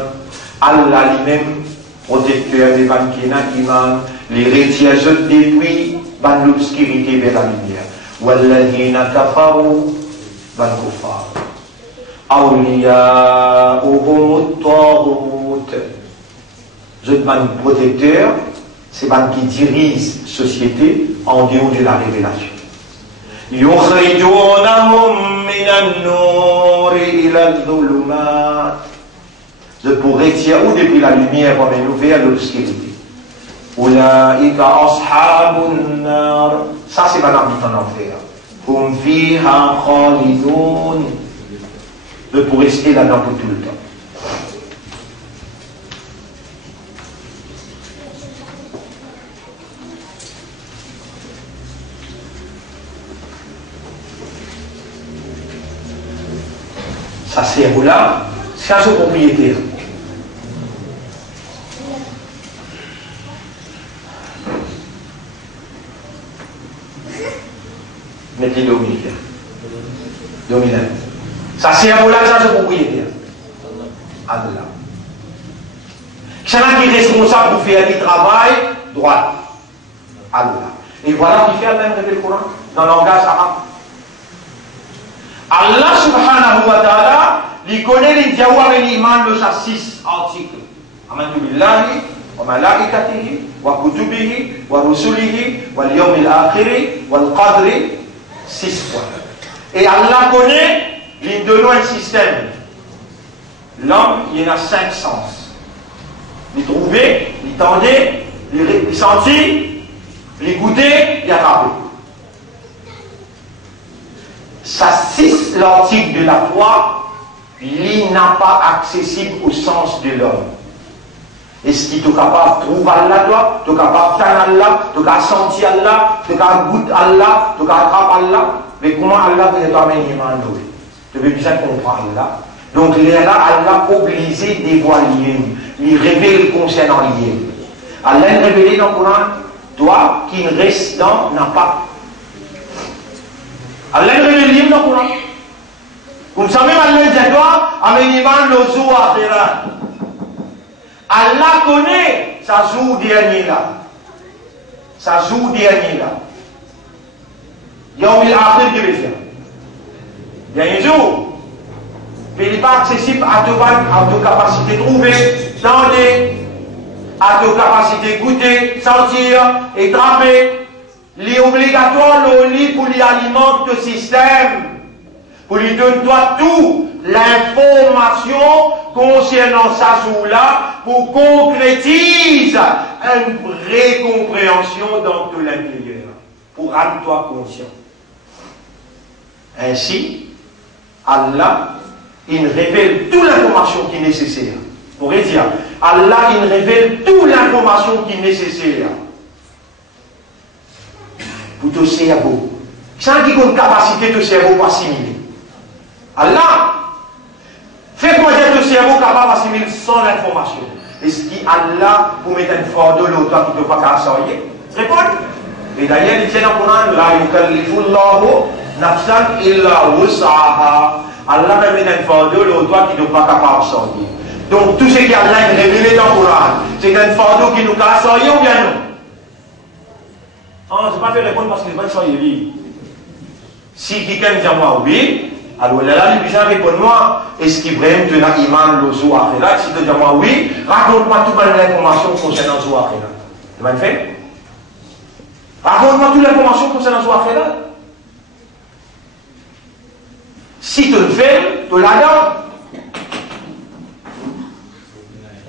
Allah lui-même, protecteur des gens qui n'ont les retire depuis l'obscurité vers la lumière. والذين كفروا بالكفار أولياؤهم الطاغوت. Je demande protecteur, c'est ban qui dirige société en dehors de la révélation. يخرجونهم من النور إلى الظلمات. Je pourrais tirer ou depuis la lumière pour nous vers l'obscurité. Ulaika ashabun nar. Ça c'est madame dit en enfer. Hum fiha khalidun. Je pourrais rester là-dedans pour tout le temps. Ça c'est là, c'est un propriétaire. Mettez dominicain. Dominant. Ça c'est un là, c'est un propriétaire. Allah. C'est un qui est responsable pour faire du travail droit. Allah. Et voilà qui fait même le Coran dans le langage arabe. Allah subhanahu wa ta'ala, il connaît les diawar et l'iman de sa 6 articles. Amantu billahi, wa malaikatihi, wa kutubihi, wa rusulihi, wa liyawmil akhiri, wa al-qadri, 6 fois. Et Allah connaît, il donne un système. L'homme, il y en a 5 sens. Il trouvait, il tendait, il sentit, il goûtait, il attrapait. Ça 6 l'article de la foi, il n'a pas accessible au sens de l'homme. Est-ce qu'il est capable de trouver Allah, toi? Tu es capable de faire Allah? Tu es capable de sentir Allah? Tu es capable de goûter Allah? Tu es capable d'attraper Allah? Mais comment Allah peut pas mener iman nous? Tu veux bien comprendre là. Donc là, Allah obligé de dévoiler, il révèle concernant lui. Allah révélé dans le Coran, toi qui reste dans n'a pas. Allah révélé dans le Coran. Comme ça même Allah dit toi, ameniman lozo akhirat. Allah connaît sa jour dernier là. Sa jour dernier là. Yawm al-akhir qui veut faire. Dernier jour. Mais il n'est pas accessible à tes capacités trouvées, tenter, à tes capacités goûter, sentir et tremper. Il est obligatoire pour lui alimenter le système, pour lui donner toi tout l'information concernant sa jour-là, pour concrétiser une vraie compréhension dans tout l'intérieur, pour rendre toi conscient. Ainsi, Allah il révèle toute l'information qui est nécessaire. On pourrait dire, Allah, il révèle toute l'information qui est nécessaire pour ton cerveau. Sans qu'il y ait une capacité de cerveau pour assimiler. Allah, fait comment dire ton cerveau capable d'assimiler sans l'information. Est-ce qu'Allah, pour mettre un fardeau de l'autre qui ne peut pas s'asseoir? Réponds. Et d'ailleurs, il dit dans le Coran, la yukallifullahu nafsan illa wus'aha. Allah m'a mis un fardeau, l'autre qui ne peut pas capable de sortir. Donc tout ce qui Allah est révélé dans le Coran, c'est un fardeau qui nous casse sortir ou bien non? Non, je ne vais pas faire répondre parce qu'il va sortir lui. Si quelqu'un dit à moi oui, alors là, il vient répondre moi, est-ce qu'il vraiment te l'a iman le zo akhirat? Si tu dis à moi oui, raconte-moi toute l'information concernant le zo akhirat. Tu vas le faire? Raconte-moi toute l'information concernant le zo akhirat. Si tu le fais, tu l'adores.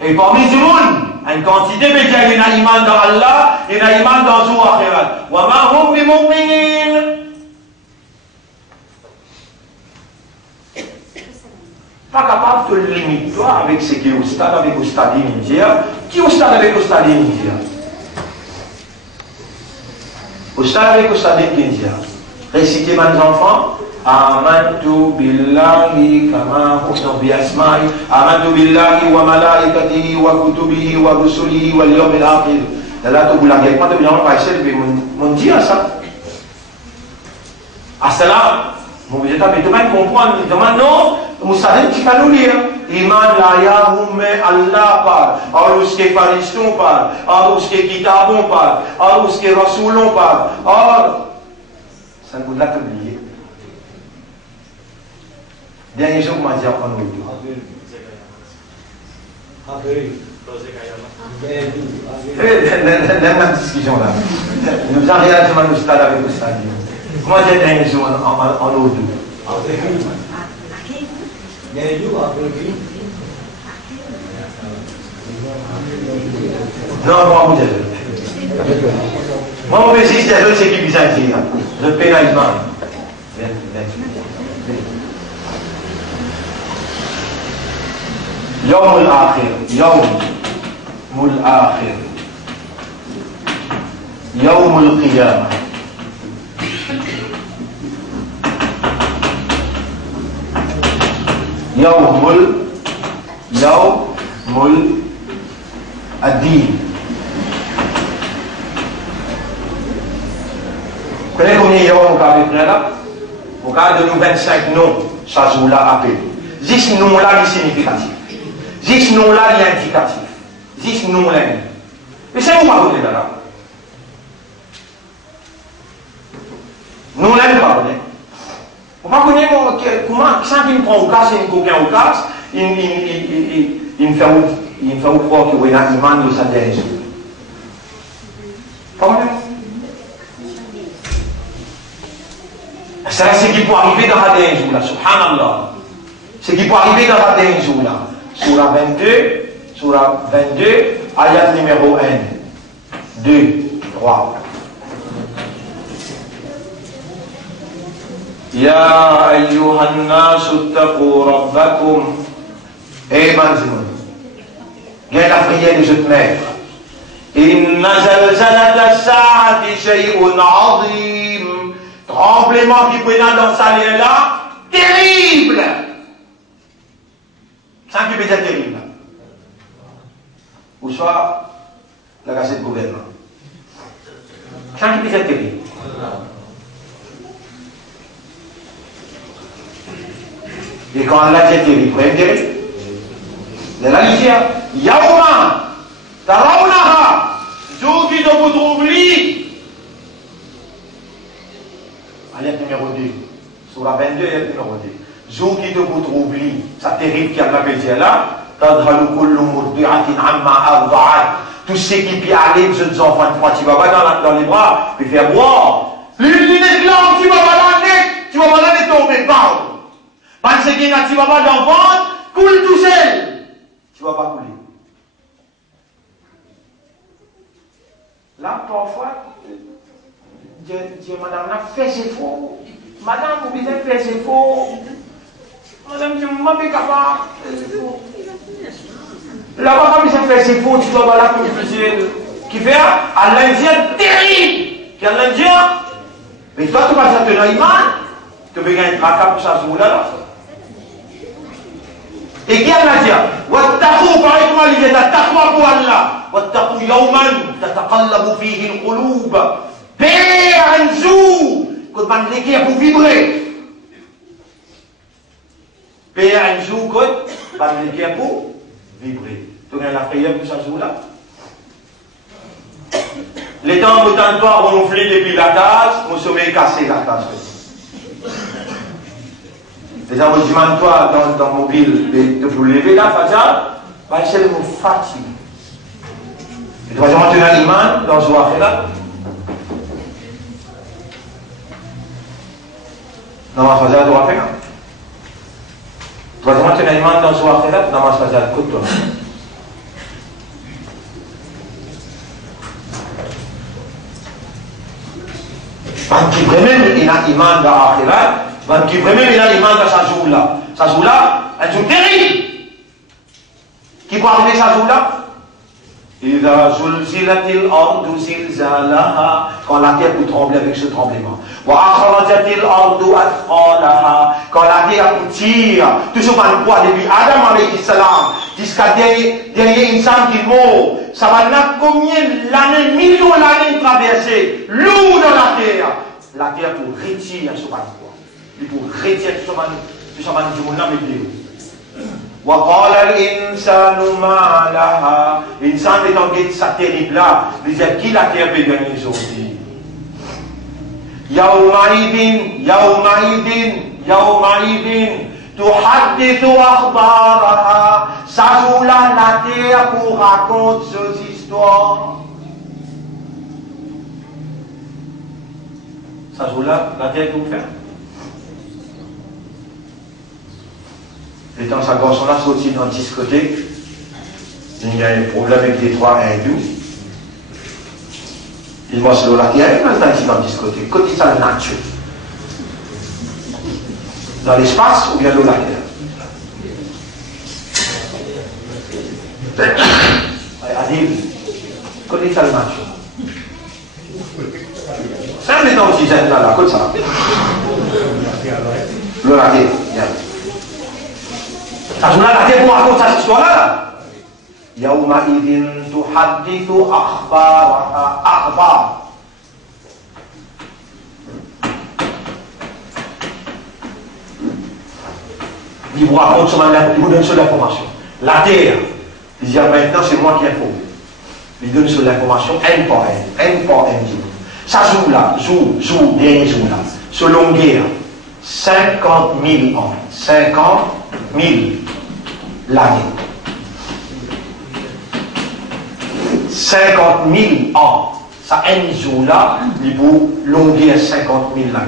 Et parmi tout le monde, une quantité, mais il y a une iman dans Allah, une iman dans Zou Akhirat. Wa ma hum bi mu'minin. Pas capable de te limiter toi avec ce qui est au stade avec au stade immédiat. Qui est au stade avec au stade immédiat? Au stade avec au stade immédiat. Récitez mes enfants. Amantu billahi kama huwa bi asma'i amantu billahi wa malaikatihi wa kutubihi wa rusulihi wal yawmil akhir. Là tu la gueule pas de bien pas essayer de mon dire ça. Assalam. Mon vous êtes habitué à comprendre, demande non, vous savez qui va nous lire. Iman la yahum Allah par, alors ce qui fariston par, alors ce qui kitabon par, alors ce qui rasoulon par, alors ça ne vous l'a oublié. Dernier jour, comment dire en nous? La discussion là. Nous avons réalisé le stade avec le stade. Comment dire dernier jour en nous? Non, moi, vous êtes. Moi, mon message, c'est qui vous a dit. Je paie la image. يوم الآخر يوم الآخر يوم القيامة يوم الدين. Vous connaissez combien il y a au cas là? Au cas de nous 25 noms, ça joue là appelé. 10 noms là, c'est significatif. 10 noms là, il est indicatif. 10 noms là. Mais c'est où pas donner là? Nous là, nous pas donner. On va connaître comment, sans qu'il prend au cas, c'est une coquin au cas, il fait au croire qu'il y a un iman de sa dernière jour. Pas vrai? C'est ce qui peut arriver dans la dernière jour là, subhanallah. Ce qui peut arriver dans la dernière jour là. Surah 22, ayat numéro 1, 2, 3. Ya ayyuhan nasu taqu rabbakum. Eh manzimoun. Viens la prière de cette mère. Inna zalzalata as-sa'ati shay'un 'azim. tremblement qui prenait dans sa là, terrible. Ça qui peut être terrible. Ou soit, la cassette de gouvernement. Ça qui peut être terrible. Et quand Allah dit terrible, vous voyez terrible? Allah dit, Yaouma, Tarawnaha, jour qui doit vous trouver. Ayat numéro 2. Sur la 22, ayat numéro 2. Jour qui doit vous trouver. Ça terrible qui a l'appelé là. Tadhalu kullu murdi'atin amma arda'at. Tous ceux qui peuvent aller, les enfants de Fatima dans les bras, puis faire boire. L'une éclat, tu vas pas l'année tomber par. Parce qu'il y a un petit papa dans le ventre, coule tout seul. Tu ne vas pas couler. Là, parfois, Dieu, madame, là, fait ses faux. Madame, vous pouvez faire ses faux. Madame, je ne suis pas capable. Là-bas, quand vous fait ses faux, tu dois pas là pour le qui fait à l'Indien terrible. Qui est à l'Indien. Mais toi, tu vas te donner iman. Tu peux gagner un tracas pour ça, ce là. Et qui a dit Wattaqu, pareil comment il dit Taqwa pour Allah. Wattaqu yawman tataqallabu fihi al-qulub. Péanzou, quand man l'équipe pour vibrer. Péanzou, quand man l'équipe pour vibrer. Tu as la prière pour ça jour là. Les temps où tant toi ronflé depuis la case, mon sommeil cassé la case. Les gens vous demandent toi dans le mobile de vous lever là, Fadja, c'est le mot fatigue. Et tu vas rentrer dans l'imam, dans ce soir là. Dans ma Fadja, tu vas faire. Tu vas rentrer dans l'imam, dans ce soir là, dans ma Fadja, écoute-toi. Parce qu'il vraiment il a l'imam dans l'akhirat. Donc, qui vraiment il a l'image de sa jour-là. Sa jour-là, elle joue terrible. Qui peut arriver sa jour-là? إذا زلزلت الأرض زلزالها. Quand la terre peut trembler avec ce tremblement. وأخرجت الأرض أثقالها. Quand la terre peut tirer tout ce qu'on voit depuis Adam alayhi salam jusqu'à dernier insan qui mort. Ça va là combien d'années, millions d'années traverser lourd dans la terre. La terre pour retirer ce qu'on voit. Il faut retirer tout ce qu'on a dit. وقال الإنسان ما لها. L'insan est en guet sa terrible là. Il dit qui la terre peut gagner aujourd'hui? يومئذ تحدث أخبارها. Ça joue là la terre pour raconter ces histoires. Ça joue là la terre pour faire. Et dans sa garçon-là, sorti dans la discothèque, il y a un problème avec les trois hindous. Il m'a dit, là, il y a un maintenant ici dans la discothèque. Côté ça, la nature. Dans l'espace ou bien l'eau la terre. Adil, côté ça, la nature. Ça, on est dans l'oxygène là, côté ça. L'eau la terre, bien. Ça joue là la terre pour raconter cette histoire-là. يومئذ تحدث أخبارها أخبار. Il vous raconte il vous donne sur l'information. La terre, il dit maintenant c'est moi qui informe. Il donne sur l'information N par N jour. Ça joue là, dernier jour là, sur longueur, 50 000 ans. 50 000 l'année. 50 000 ans. Ça, un jour là, il faut longuer 50 000 l'année.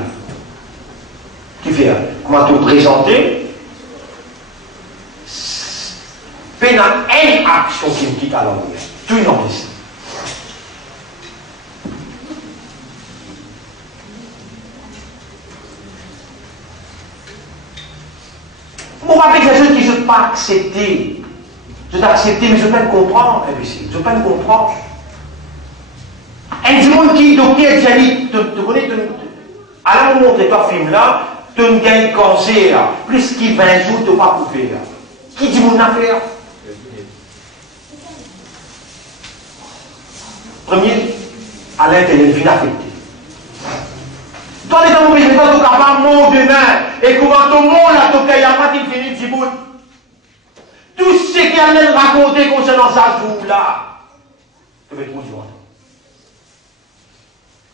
Qui fait, comment te présenter? Fait une action qui me quitte à l'envers. Tout une encaisse. Moi, avec les gens qui ne sont pas acceptés, je t'ai accepté, mais je ne peux pas comprendre, imbécile. Je ne peux pas comprendre. Un du monde qui, donc, tu connais, Alors, on montre toi film là, tu as une gagne cancer, plus qu'il 20 jours, tu n'as pas coupé. Qui dit mon affaire? Premier, à l'intérieur, il vient affecté. Toi, les gens, mais toi, tu n'as pas mon demain. Et comment ton monde là, tu n'as pas qu'il finit de bout. Tout ce qu'il a raconté concernant ça jour-là, tu vas être trop dur.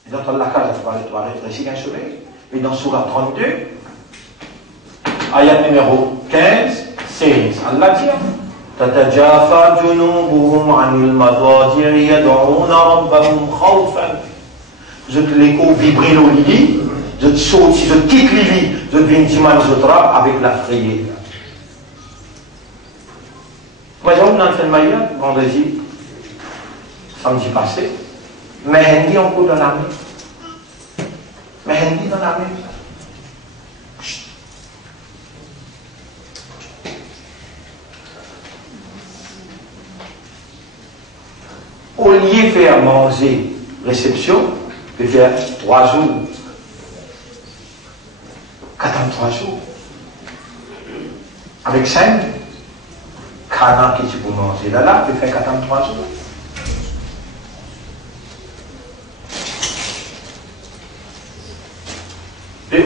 Et dans la case, tu vas rétrécir un soleil. Et dans Surah 32, ayat numéro 15, 16, Allah dit تتجافى جنوبهم عن المضاجع يدعون ربهم خوفا. Je te l'écho vibrer le lit, je te saute, je te quitte le lit, je te viens dimanche je te rappe avec la prière. Par exemple, dans le Telmaïa, vendredi, samedi passé, Mehendi en cours dans la main. Mehendi dans la main. Au lieu de faire manger réception, de faire 3 jours, 43 jours, avec 5, 40 qui tu peux manger là, tu fais 43 jours. Et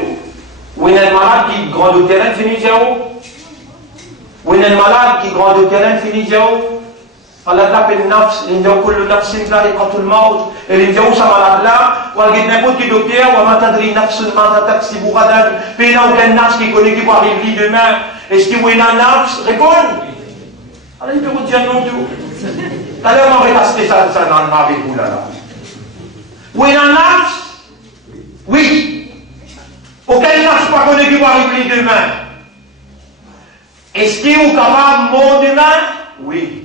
où il y a un malade qui grandit au terrain, finit zéro. Où il y a un malade qui grandit au terrain, finit zéro. Allah l'appelle nafs, il dit que le nafs est là, et quand tout le monde, et il dit où ça malade là, ou il y a n'importe qui docteur, ou il tadri nafs, ma taxi bouradan, puis il n'y a aucun nafs qui connaît qui va arriver demain. Est-ce qu'il y a un nafs? Réponds. Alors il peut vous dire non tout. Tout à l'heure, on va rester ça avec vous là. Où il y a un nafs? Oui. Aucun nafs pas connaît qui va arriver demain. Est-ce qu'il est capable de mort demain? Oui.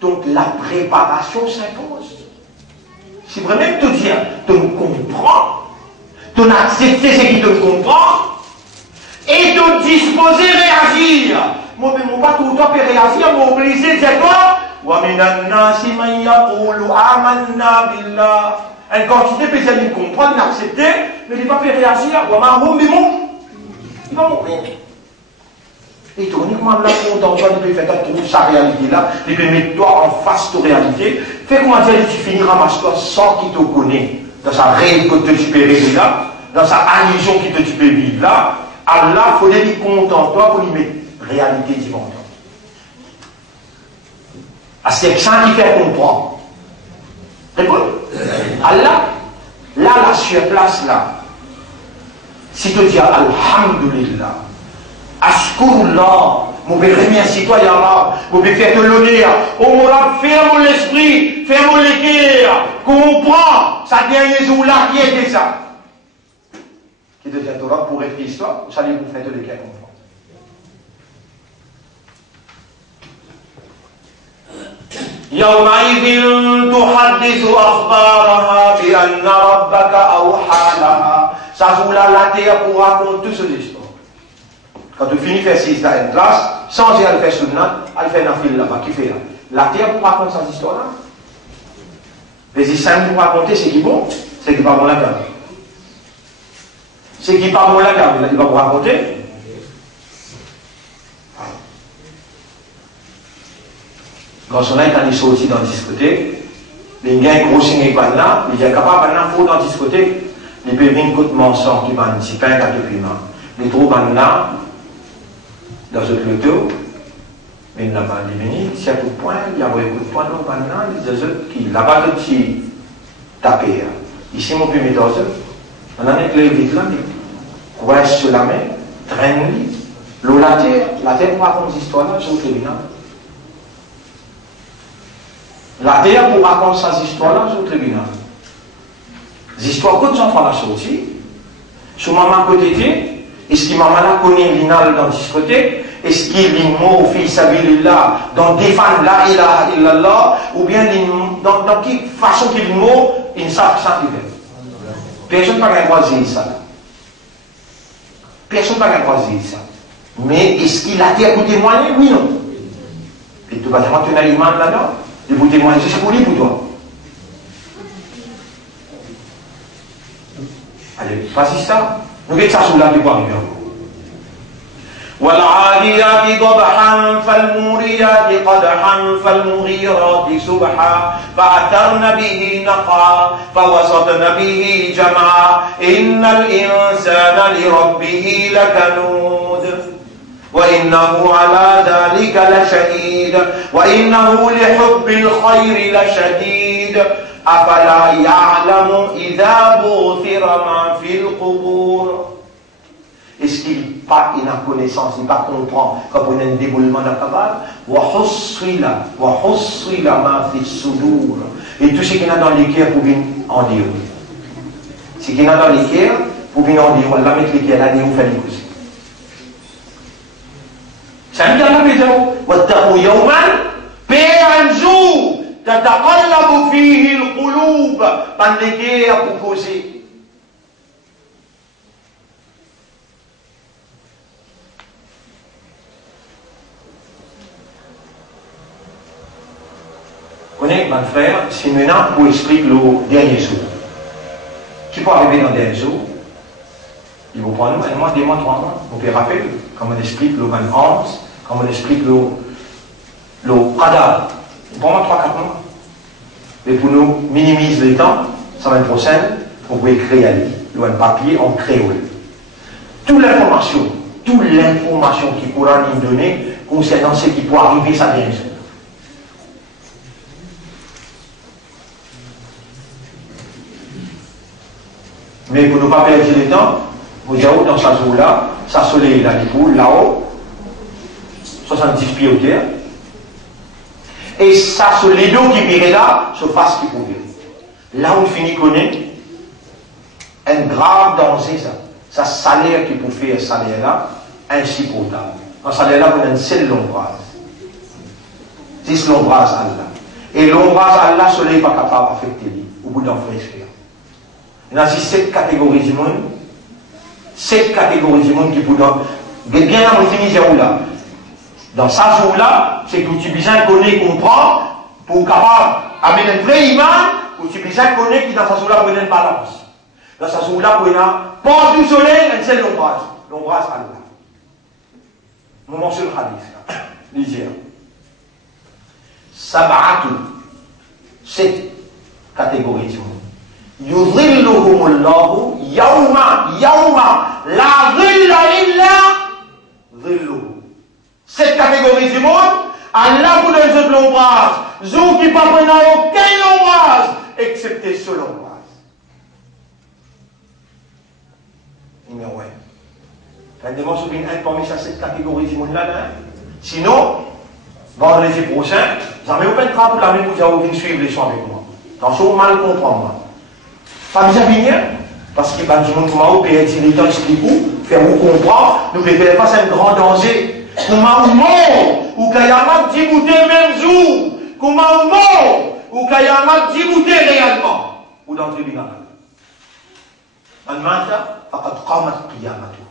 Donc la préparation s'impose. Si vraiment tu dis, tu me comprends, tu acceptes ce qui te comprend, et tu disposer à réagir. Moi, mais mon pas tout le temps peut réagir, m'obliger, c'est quoi? Une quantité peut dire comprendre, l'accepter, mais il ne va pas réagir. Il va mourir. Et tu connais comment là, pour toi, tu peux faire trouver sa réalité là, tu peux mettre toi en face de ta réalité. Fais comment dire, tu finis, ramasse-toi sans qu'il te connaît, dans sa rêve que tu peux vivre là, dans sa allusion que tu peux vivre là. Allah, il faut lui compte en toi pour lui mettre réalité divine. C'est ça qui fait comprendre. Réponds. Allah, là, la surplace là, si tu dis Alhamdulillah, Ashkurullah, vous pouvez remercier toi, Allah, vous pouvez faire de l'honneur, au moment ferme l'esprit, ferme le cœur, comprends, ça dernier jour là, qui était ça? Qui devient Torah pour être histoire, ça allez vous faire de le cœur comprendre. يومئذ تحدث أخبارها بأن ربك أوحى لها. Ça joue là, la terre pour raconter toutes ces histoires. Quand tu finis de faire 6 dans une classe, sans y aller faire sunnah, elle fait un fil là-bas, qui fait là. La terre pour raconter ces histoires-là. Les histoires pour raconter, c'est qui bon, c'est qui pas bon la gamme. C'est qui pas bon la gamme, il va vous raconter. Quand on est sorti dans la discothèque, il y a un gros signe qui est là, il est capable de dans la discothèque, il peut venir un coup de mensonge qui va un petit pain depuis là. Il trouve là, dans le loto, mais il n'a pas éliminé, si à tout point, il y a un coup de poing dans le là, il dit qui là-bas, le petit tapé. Ici, mon premier dans eux, on a un éclair vite là, il reste sur la main, traîne-lui, l'eau la terre pour raconter cette histoire-là, je vous fais bien. La terre pour raconter ces histoires-là, c'est au tribunal. Les histoires, quand sont en la sortie, sur maman côté, est-ce que maman là connaît l'inal dans la discothèque? Est-ce qu'il y a mot fils sabilillah dans défendre la ilaha illallah? Ou bien dans quelle façon qu'il y a mot, ils ne savent pas ce qu'il fait. Personne n'a pas choisi ça. Personne n'a pas choisi ça. Mais est-ce qu'il a terre pour témoigner? Oui, non. Et tu vas te mettre un aliment là-dedans? Et vous témoignez, c'est pour lui, pour toi. pas si ça. Nous avons ça sous la qui va arriver encore. والعاديات ضبحا فالموريات قدحا فالمغيرات سبحا فأثرن به نقعا فوسطن به جمعا إن الإنسان لربه لكنود وإنه على ذلك لشهيد وإنه لحب الخير لشديد أفلا يعلم إذا بعثر ما في القبور. Est-ce qu'il n'a pas une connaissance, il n'a pas comprend quand on a un déboulement de la cabale? Et tout ce qu'il y a dans les cœurs pour venir en dire. Ce qu'il y a dans les cœurs pour venir en dire, on va mettre les cœurs là et on fait les coups. C'est un dialogue bizarre. واتقوا يوما un jour تتقلب فيه القلوب par les cœurs pour causer. Connaissez, mon frère, c'est maintenant pour expliquer le dernier jour. Qui peut arriver dans le dernier jour? Il vous prend nous, un mois, 2 mois, 3 mois. Vous pouvez rappeler, comme on explique le 11, comme on explique le Qadar. Pour moi, 3-4 mois. Mais pour nous minimiser le temps, semaine prochaine, vous pouvez créer un papier en créole. Toute l'information qui pourra nous donner concernant ce qui peut arriver ça dernier jour. Mais pour ne pas perdre le temps, vous avez dans ce jour-là, ça soleil là, là-haut, 70 pieds au terre, et ça soleil d'eau qui virait là, se fasse qui pouvait. Là où on finit connaître, un grave danger, ça salaire qui peut faire ce salaire-là, insupportable. Un salaire-là, on a une seule l'ombrage. C'est l'ombrage Allah. Et l'ombrage Allah, le soleil n'est pas capable d'affecter lui, au bout d'un frère. Il y a 7 catégories du monde. 7 catégories du monde qui pourraient bien dans le finir là. Dans sa jour-là, c'est que tu as besoin de connaître, comprendre, pour capable amener un vrai imam, ou tu as besoin de connaître qui dans sa jour-là prend une balance. Dans sa jour-là, pour pas du soleil, un seul l'ombrage. L'ombrage à l'eau. Mon morceau de hadith. Lisez. Sab'atu. 7 catégories du monde. يظلهم الله يوم لا ظل إلا ظله. Cette catégorie du monde, Allah vous donne de l'ombrage. Vous qui ne prenez aucun ombrage, excepté ce ombrage. Numéro 1. Quand des morceaux viennent parmi cette catégorie du monde là, sinon, vendredi prochain, vous n'avez aucun travail pour la même, vous avez suivre les soins avec moi. Dans ce mal comprendre. Pas bien venir, parce que quand je montre comment vous pouvez dire les temps expliquer, faire vous comprendre, nous pouvons faire face à un grand danger. Comment vous mort, ou qu'il y a un petit bouté même jour, comment vous mort, ou qu'il y a un petit bouté réellement, ou dans le tribunal. En matin, faqad qamat qiyamatu.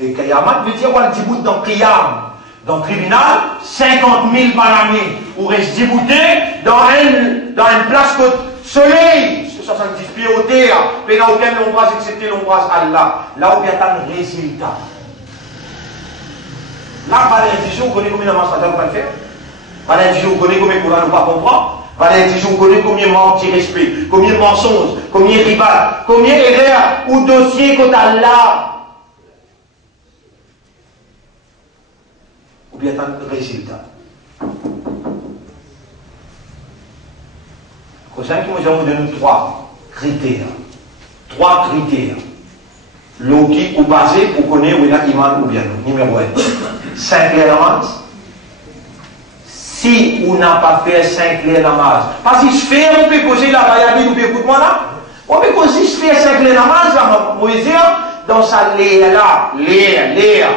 Et Qiyamah veut dire qu'on a 10 bouts dans Qiyam. Dans le tribunal, 50 000 par année, ou reste 10 bouteilles dans une place de soleil. 70 pieds au terre, mais là où il y a l'ombrage, excepté l'ombrage Allah. Là où il y a un résultat. Là, vous connaissez combien de mensonges vous pas le faire? Vous connaissez combien de courants nous pas comprendre? Vous connaissez combien de manques de respect, combien de mensonges, combien de rival, combien d'erreurs ou dossiers qu'on a là. Ou bien un résultat. Comme ça, nous avons donné 3 critères. 3 critères. L'eau qui est basé pour connaître où il y a iman ou bien non. Numéro 1. 5 clés namaz. Si on n'a pas fait 5 clés namaz, parce que je fais, on peut causer la bayadi, on peut écouter moi là. On peut causer, je fais 5 clés namaz, là, Moïse, dans sa léa là, léa.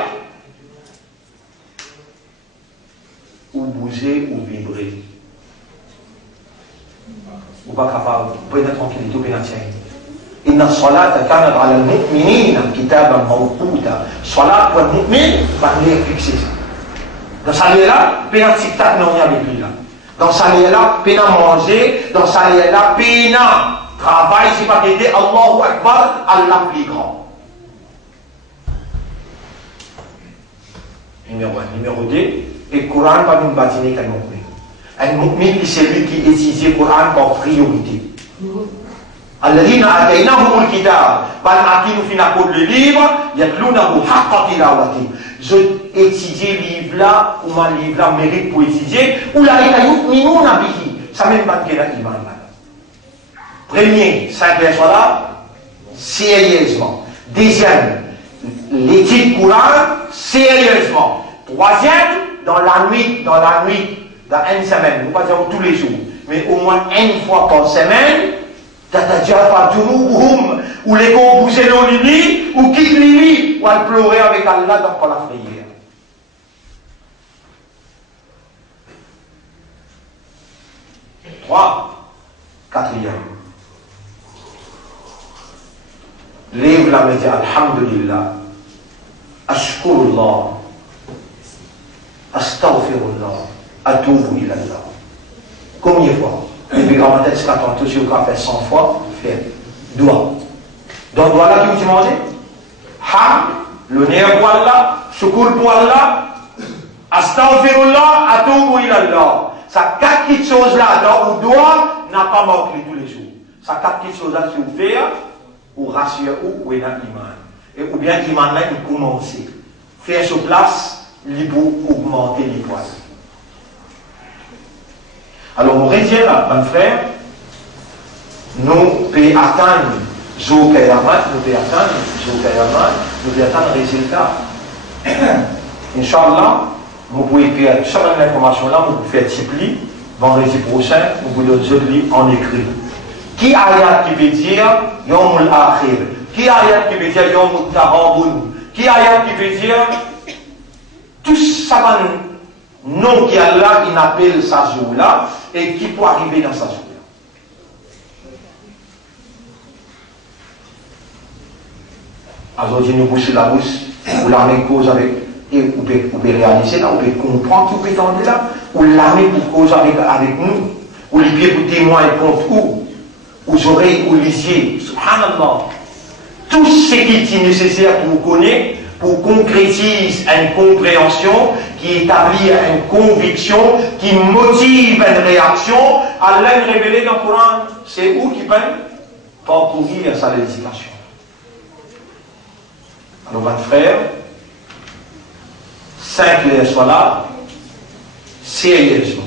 Ou bouger ou vibrer. Ou pas capable, vous pouvez être tranquille, tout bien tiens. Inna salata kanat ala al-mu'minina kitaban mawquta. Salat pour le mu'min, va venir fixer ça. Dans sa là, pénal tic-tac non avec lui là. Dans sa là, pénal manger, dans sa là, pénal Travail, c'est pas d'aider Allahu Akbar, Allah plus grand. Numéro 1. Numéro 2, et le Coran va nous bâtir qu'un mu'min. Un mu'min, c'est lui qui étudie le Coran par priorité. Alladhina ataynahum al-kitab, bal aqimu fi naqul le livre, yatlunahu haqqa tilawati. Je étudie le livre là, ou ma livre là mérite pour étudier, ou la yu'minuna bihi. Ça même pas de l'iman là. Premier, 5 lettres là, sérieusement. Deuxième, l'étude Coran, sérieusement. Troisième, dans la nuit, dans une semaine, ne pas dire tous les jours, mais au moins une fois par semaine, ou les gars bouger nos lits, ou quitte les lits, ou à pleurer avec Allah dans la prière. Trois, quatrième. Lève la main et dis Alhamdulillah, Ashkurullah, Astaghfirullah, Atubu ilallah. Combien de fois? Et puis quand on tête, c'est quand on touche au café 100 fois, fait doigt. Donc doigt là qui vous mangez? Ham, le nerf pour Allah, Shukur pour Allah, Astaghfirullah, Atubu ilallah. Ça 4 petites choses là, dans le doigt, n'a pas manqué tous les jours. Ça 4 petites choses là, si vous faites, ou rassurer ou est dans l'iman. Et ou bien l'iman là, il commence. Faire sur place, il pour augmenter les poids. Alors, on retient là, mon frère, nous pouvons attendre jour Kayamat, nous pouvons attendre jour Kayamat, nous pouvons attendre le résultat. Inch'Allah, vous pouvez faire chaque information là, vous pouvez faire tipli, vendredi prochain, vous pouvez donner jeudi en écrit. Qui ayat qui veut dire Yomul Akhir? Qui ayat qui veut dire Yomul Tarabun? Qui ayat qui veut dire tout ça, nom qui Allah qui appelle sa jour là et qui peut arriver dans sa jour là. Aujourd'hui, nous poussons la bouche, ou l'armée cause avec, et vous pouvez réaliser là, vous pouvez comprendre, vous pouvez tendre là, ou l'armée pour cause avec nous, ou les pieds pour témoin contre où, aux oreilles, aux lisiers, subhanallah. Tout ce qui est nécessaire pour vous connaître, pour concrétiser une compréhension, qui établit une conviction, qui motive une réaction, Allah est révélé dans le Coran. C'est où qui peut parcourir sa législation. Alors, mon frère, 5 les soient là, sérieusement.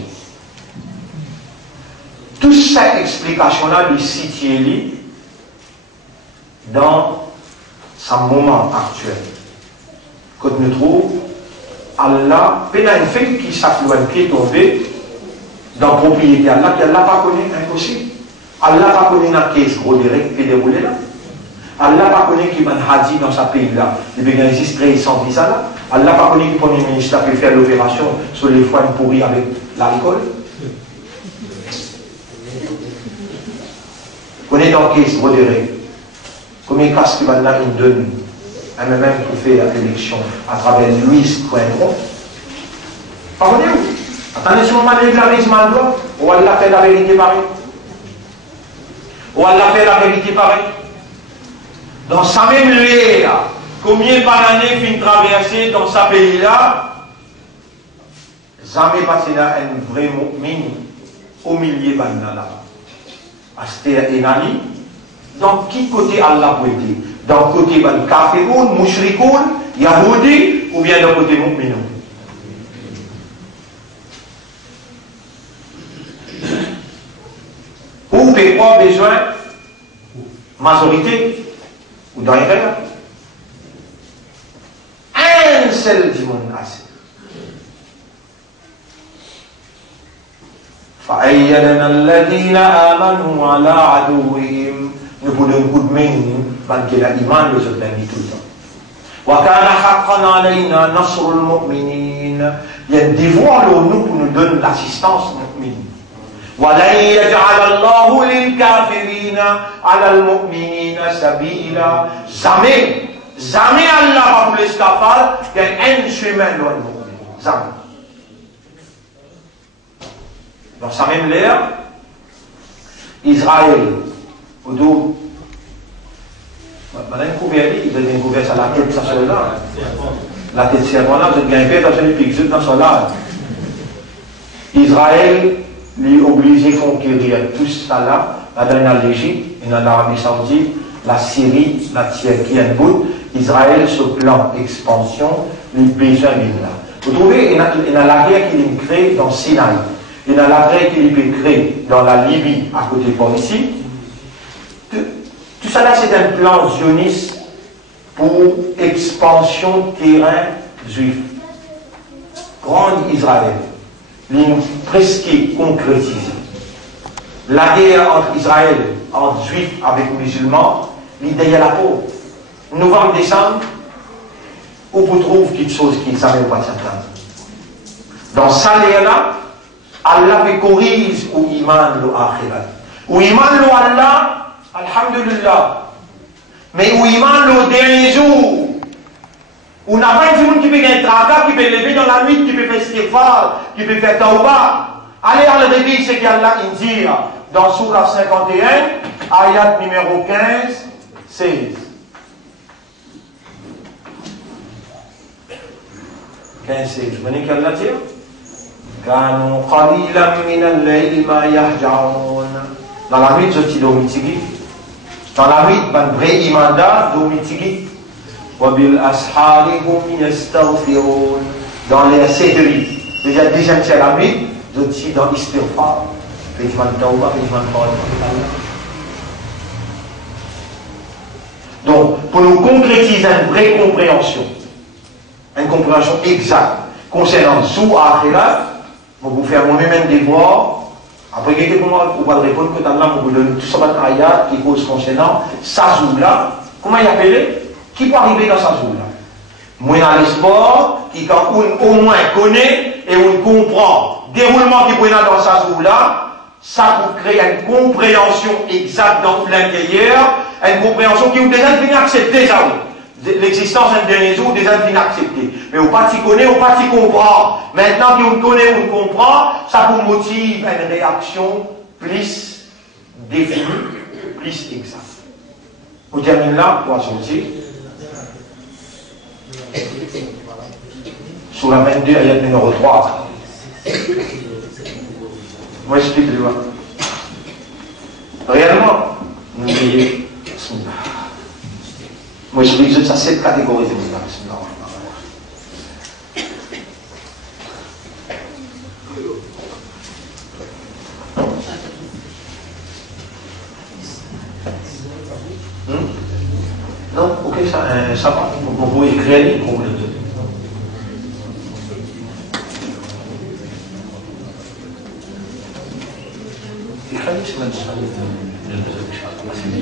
Toute cette explication-là, lui situe dans son moment actuel. Quand nous trouvons, Allah, il y a une fille qui s'affloue qui est tombée dans la propriété Allah, qui Allah pas connu impossible. Allah pas connu dans caisse gros direct qui est déroulé là. Allah pas connu qui m'a hadi dans sa pays là. Il y a enregistré sans visa là. Allah pas connu qui le Premier ministre a pu faire l'opération sur les foins pourris avec l'alcool. On est dans caisse gros direct. Combien de cas qui va là une donne? Même pour faire l'élection à travers Louis Cointron. Pardonnez-vous. Attendez ce moment de l'éclavisme à droit, ou Allah fait la vérité pareil. Ou Allah fait la vérité pareil. Dans sa même lieu là, combien d'années fin traversé dans sa pays là, jamais passé là un vrai mu'min au milieu de là. Aster et Nani. Dans qui côté Allah peut aider? Dans le côté de Kafirun, Mushrikoun, Yahoudi, ou bien dans le côté Mu'minun? Ou peut pas besoin majorité ou dans les un seul du monde assez. فأيدنا الذين آمنوا على عدوهم. Nous pouvons un coup de main, malgré l'imam, nous sommes tout le temps. وَكَانَ حَقًّا عَلَيْنَا نَصْرُ الْمُؤْمِنِينَ. Il y a un devoir pour nous pour nous donner l'assistance mu'mine. وَلَنْ يَجْعَلَ اللَّهُ لِلْكَافِرِينَ عَلَى الْمُؤْمِنِينَ سَبِيلًا. Jamais Allah va vous laisser faire qu'il y a un chemin dans le mu'min. Jamais. Dans sa même l'ère, Israël Au dos. Maintenant, vous avez découvert ça, la tête, ça, c'est là. La tête, c'est là, vous avez gagné, dans une pique, dans ça là. Israël, lui, obligé de conquérir tout ça là, dans l'Égypte, dans l'Arabie Saoudite, la Syrie, la Turquie, un bout. Israël, ce plan expansion, lui, besoin de là. Vous trouvez, il y a la guerre qui est créée dans Sinaï. Il y a la guerre qui est créée dans la Libye, à côté de ici. Tout ça là, c'est un plan zioniste pour expansion terrain juif. Grande Israël, ligne presque concrétisée. La guerre entre Israël, entre juifs avec musulmans, l'idée à la peau. Novembre-décembre, où vous trouvez quelque chose qui ne savait pas certain. Dans ça là, Allah vous corrige ou iman lo akhirat. Ou iman lo Allah, alhamdulillah. Mais où iman le dernier jour, où n'a pas un monde qui peut gagner tracas, qui peut lever dans la nuit, qui peut faire istighfar, qui peut faire tauba. Allez à le réveil, c'est qu'Allah dit dans Surah 51, ayat numéro 15, 16. 15, 16. Vous voyez qu'Allah dit كانوا قليلا من الليل ما يهجعون. Dans la nuit, je suis domitigui. Dans la nuit, ben vrai imanda domitigui. Wabil ashari hum yastaghfirun. Dans les 7 de nuit. Déjà c'est la nuit, je suis dans istighfar. Fejman tauba, fejman tauba. Donc, pour nous concrétiser une vraie compréhension exacte concernant sous akhirat, je vais vous faire moi-même un devoir. Après, vous allez répondre que Allah vous donne tout ça dans ayat qui cause concernant Sazoula. Comment il appelle? Qui peut arriver dans Sazoula? Moi, dans l'espoir, qui quand on au moins connaît et on comprend le déroulement qui peut être dans Sazoula, ça vous crée une compréhension exacte dans l'intérieur, une compréhension qui vous déjà fini accepter ça. L'existence d'un dernier jour, déjà fini accepter. Mais au pas s'y connaît, au pas s'y comprend. Maintenant qu'on connaît, on comprend, ça vous motive à une réaction plus définie, plus exacte. On termine là, on va sortir. Sur la 22, ayat numéro 3. Moi, j'explique le vois. Réellement, nous voyons. Moi, je dis que ça, c'est 7 catégories de musulmans. Non, ok, ça va. Vous pouvez écrire pour le deux.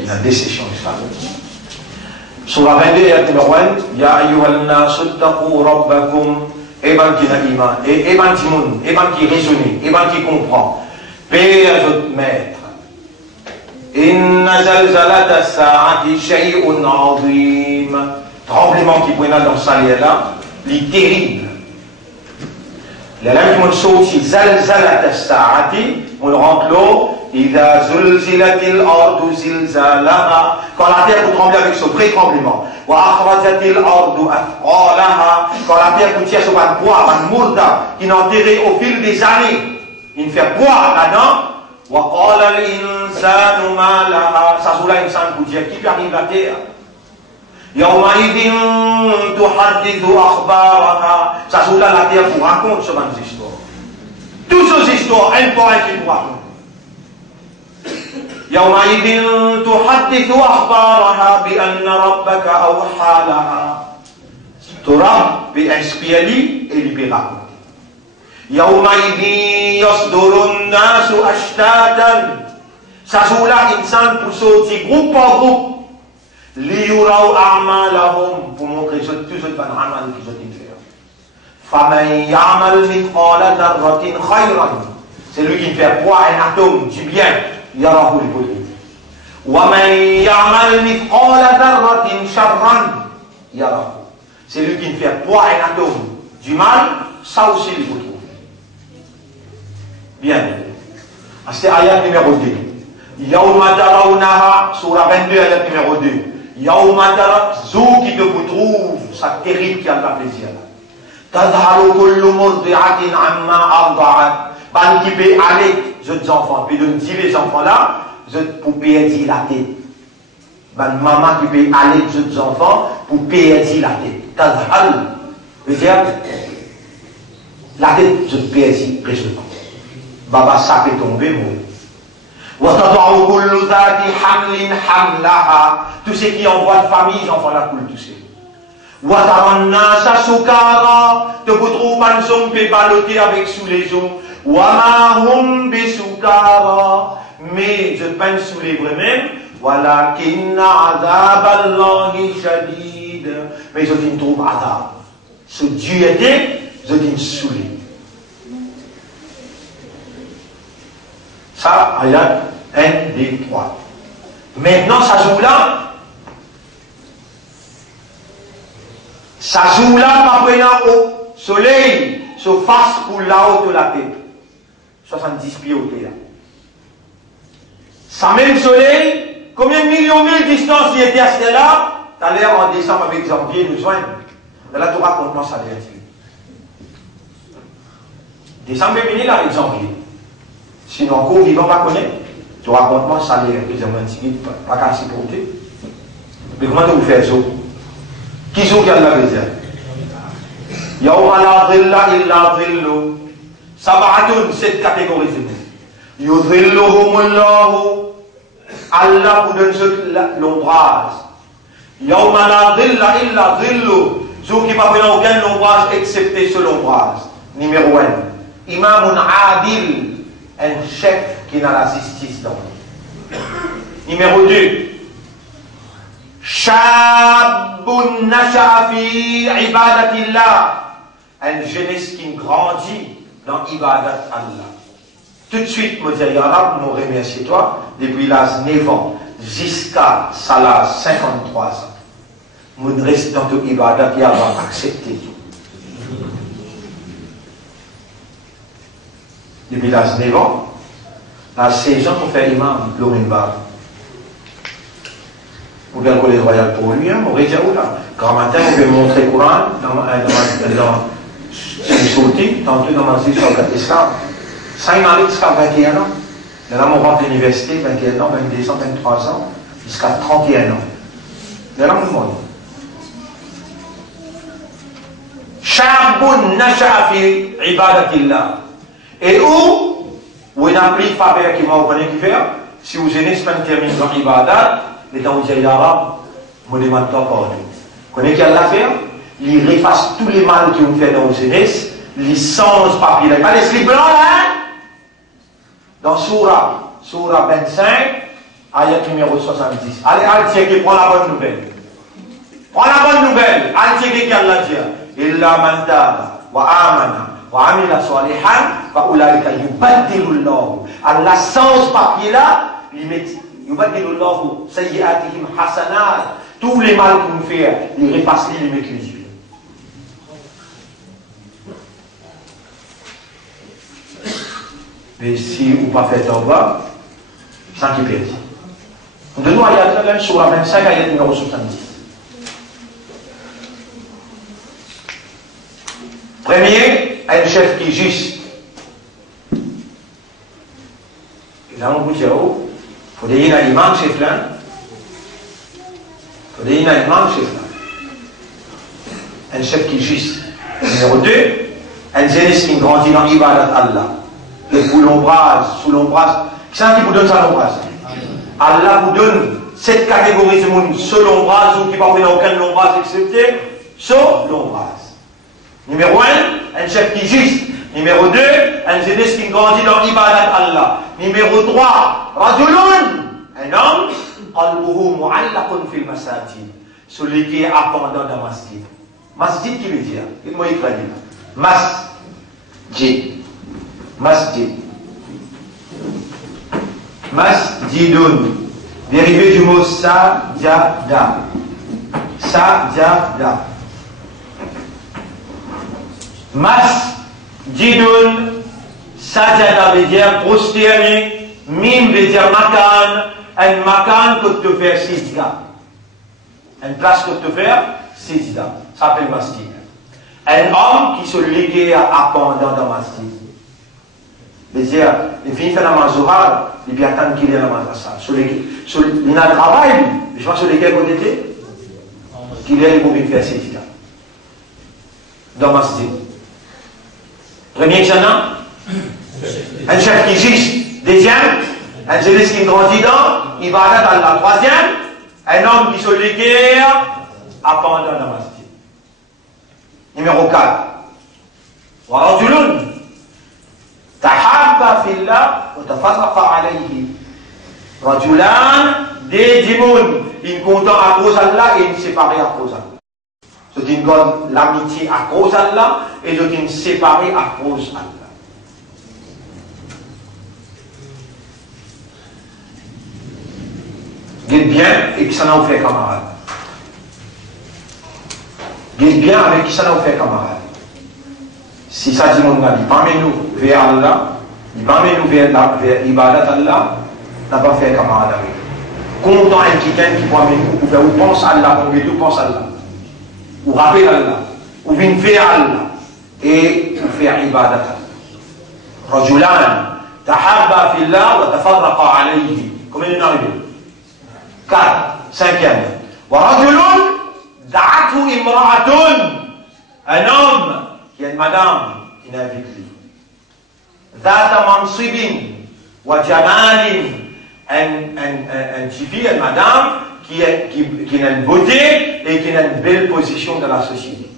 La décision, ça. Surah 22, ayat numéro 1, Ya ayyuhal nasu ittaqu rabbakum, eban qui n'a iman, eban qui moun, eban qui raisonne, eban qui comprend. Père votre maître, inna zalzalata sa'ati shay'un 'azim. Tremblement qui pointe dans sa là, il terrible. La lame qui m'a sorti zalzalata sa'ati, on le rentre l'eau. إذا زلزلت الأرض زلزالها. Quand la terre peut trembler avec ce vrai tremblement. وأخرجت الأرض أثقالها. Quand la terre peut tirer sur un poids, un mourda, qui n'a enterré au fil des années, il fait poids là-dedans. وقال الإنسان ما لها. Ça joue là l'insan pour dire qui peut arriver à la terre. يومئذ تحدث أخبارها. Ça joue là la terre pour raconter ce genre d'histoire. Toutes ces histoires, un par un qui nous racontent. يومئذ تحدث أخبارها بأن ربك أوحى لها. Torah peut inspirer et libérer. يومئذ يصدر الناس أشتاتا. Ça joue là insan pour sortir groupe par groupe. ليروا أعمالهم pour montrer tout ce qu'ils ont fait. فمن يعمل مثقال ذرة خيرا. C'est lui qui fait poids un atome du bien. يراه البدء ومن يعمل مثقال ذرة شرا يراه. C'est lui qui fait poids un atome du mal, ça aussi il faut trouver. Bien. C'est ayat numéro 2. Yawma tarawnaha, surah 22, ayat numéro 2. Yawma tarawnaha, zou qui te vous trouve, ça terrible qui a de plaisir. Tadharu kullu murdi'atin amma arda'at. Ban qui peut aller, jeunes enfants, puis de dire les enfants là, je pour payer la tête. Ban maman qui peut aller, jeunes enfants, pour payer la tête. Tadharu, veut dire, la tête, je paye précisément. Baba, ça peut tomber, moi. Tous ceux qui envoient de famille, ils envoient la coule, tous ceux. Te trouves pas nous peut balloter avec sous les eaux. Mais je peine sous les bras même. Mais je ne trouve pas. Ce Dieu était, je dis saoulé. Ça, ayat 1, 2, 3. Maintenant, ça joue là. Ça joue là, maintenant, au soleil, se face pour là-haut de la tête. 70 pieds au théâtre. Ça même soleil, combien de millions de distance il était à ce là? T'as l'air en décembre avec janvier, nous joignent. Là, tu racontes moi ça vient. Décembre est venu là avec janvier. Sinon, encore vivant, pas connaître. Tu racontes moi ça l'air, les hommes pas qu'à s'y porter. Mais comment tu fais ça? Qui sont qui a la réserve? Yawma la dhilla illa dhillu. Sab'atun, cette catégorie c'est nous. Yudhilluhumullahu. Allah vous donne l'ombrage. Yawma la dhilla illa dhillu. Ceux qui ne prennent aucun ombrage excepté ce l'ombrage. Numéro 1. Imamun Adil. Un chef qui n'a la justice dans lui. Numéro 2. Shabun nasha'a fi ibadatillah. Un jeunesse qui grandit dans ibadat Allah. Tout de suite, me dit Arabe, me remercie toi, depuis l'âge 9 ans jusqu'à l'âge 53 ans. Nous restons dans ibadat qui a accepté tout. Depuis l'âge 9 ans, l'âge 16 ans pour faire imam, l'Ominbar. Ou bien pour les royales pour lui, on va dire, oula, grand matin, on peut montrer le Coran dans une sortie, tantôt dans ma sur le esclave. 5 ans jusqu'à 21 ans. Là, on rentre à l'université, 21 ans, 22 ans, 23 ans, jusqu'à 31 ans. Là, on monde. Shabun nasha'a fi ibadatillah. Et où il y a un prix de faveur qui m'a reconnu qui fait, si vous aimez ce qu'on termine dans l'ibadat, les temps où il y a l'arabe, je demande pas pardon. Vous connaissez qui a l'affaire? Il efface tous les mal qu'ils ont fait dans vos jeunesse, les sans papier. Pas les slips blancs là? Dans Surah 25, ayat numéro 70. Allez, Al-Tieki, prends la bonne nouvelle. Prends la bonne nouvelle. Al-Tieki qui a la dire. Illa man taba wa amana. وعمل صالحا فأولئك يبدل الله Allah sans papier là il met يبدل الله سيئاتهم حسنات tous les mal qu'on fait il repasse les met les yeux. Mais si vous pas fait en bas sans qu'il perde. De nous ayat sur la 25 ayat numéro 70. Premier, un chef qui est juste. Et là, on vous dit, il faut dire un imam chef là. Il faut dire un imam chef là. Un chef qui est juste. Numéro 2, un jeunesse qui grandit dans l'ibadat Allah. Et pour l'ombrage, sous l'ombrage. Qui c'est qui vous donne ça l'ombrage? Allah vous donne cette catégorie de monde, ce l'ombrage ou qui ne peut pas aucun ombrage excepté, ce l'ombrage. Numéro 1, un chef qui est juste. Numéro 2, un jeunesse qui grandit dans l'ibadat Allah. Numéro 3, Rajulun, un homme, qalbuhu mu'allaqun fil masajid. Celui qui est attendant dans masjid. Masjid qui veut dire? Dites-moi, il traduit. Masjid. Masjid. Masjidun. Dérivé du mot sajada. Sajada. Masjidun, sajada veut dire prosterné Mim veut dire makan, un makan que te faire sejda. Une place que te faire sejda. Ça s'appelle masjid. Un homme qui se léguait à pendant dans masjid. C'est-à-dire, il finit faire la mazohar, il vient attendre qu'il est la madrasa. Il a le travail, je pense sur lesquels on était, qu'il est pour faire sejda. Dans masjid. Premier exemple, un chef qui existe. Deuxième, un jeunesse qui grandit dans, il va aller dans la troisième, un homme qui se léguait à pendant dans la masjid. Numéro 4. ورجل تحابا في الله وتفرقا عليه. رجلان des démons, ils comptent à cause d'Allah et ils séparent à cause d'Allah. Ceux qui donnent l'amitié à cause d'Allah et ceux qui séparent à cause d'Allah. Guide bien et qui s'en a fait camarade. Guide bien avec qui s'en a fait camarade. Si ça dit mon ami, parmi nous vers Allah, parmi nous vers Ibadat Allah, n'a pas fait camarade avec. Content un quelqu'un qui parmi nous, ou pense à Allah, ou tout pense à Allah, ou rappelle Allah, ou vient faire Allah, et ou faire Ibadat Allah. Rajulan, tahabba fillah wa tafarraqa alayhi. Combien il en arrive? 4. 5e. ورجل دعته امرأة. Un homme qui a une madame qui n'a avec lui. ذات منصب وجمال. Un fille, une madame qui a une beauté et qui a une belle position dans la société.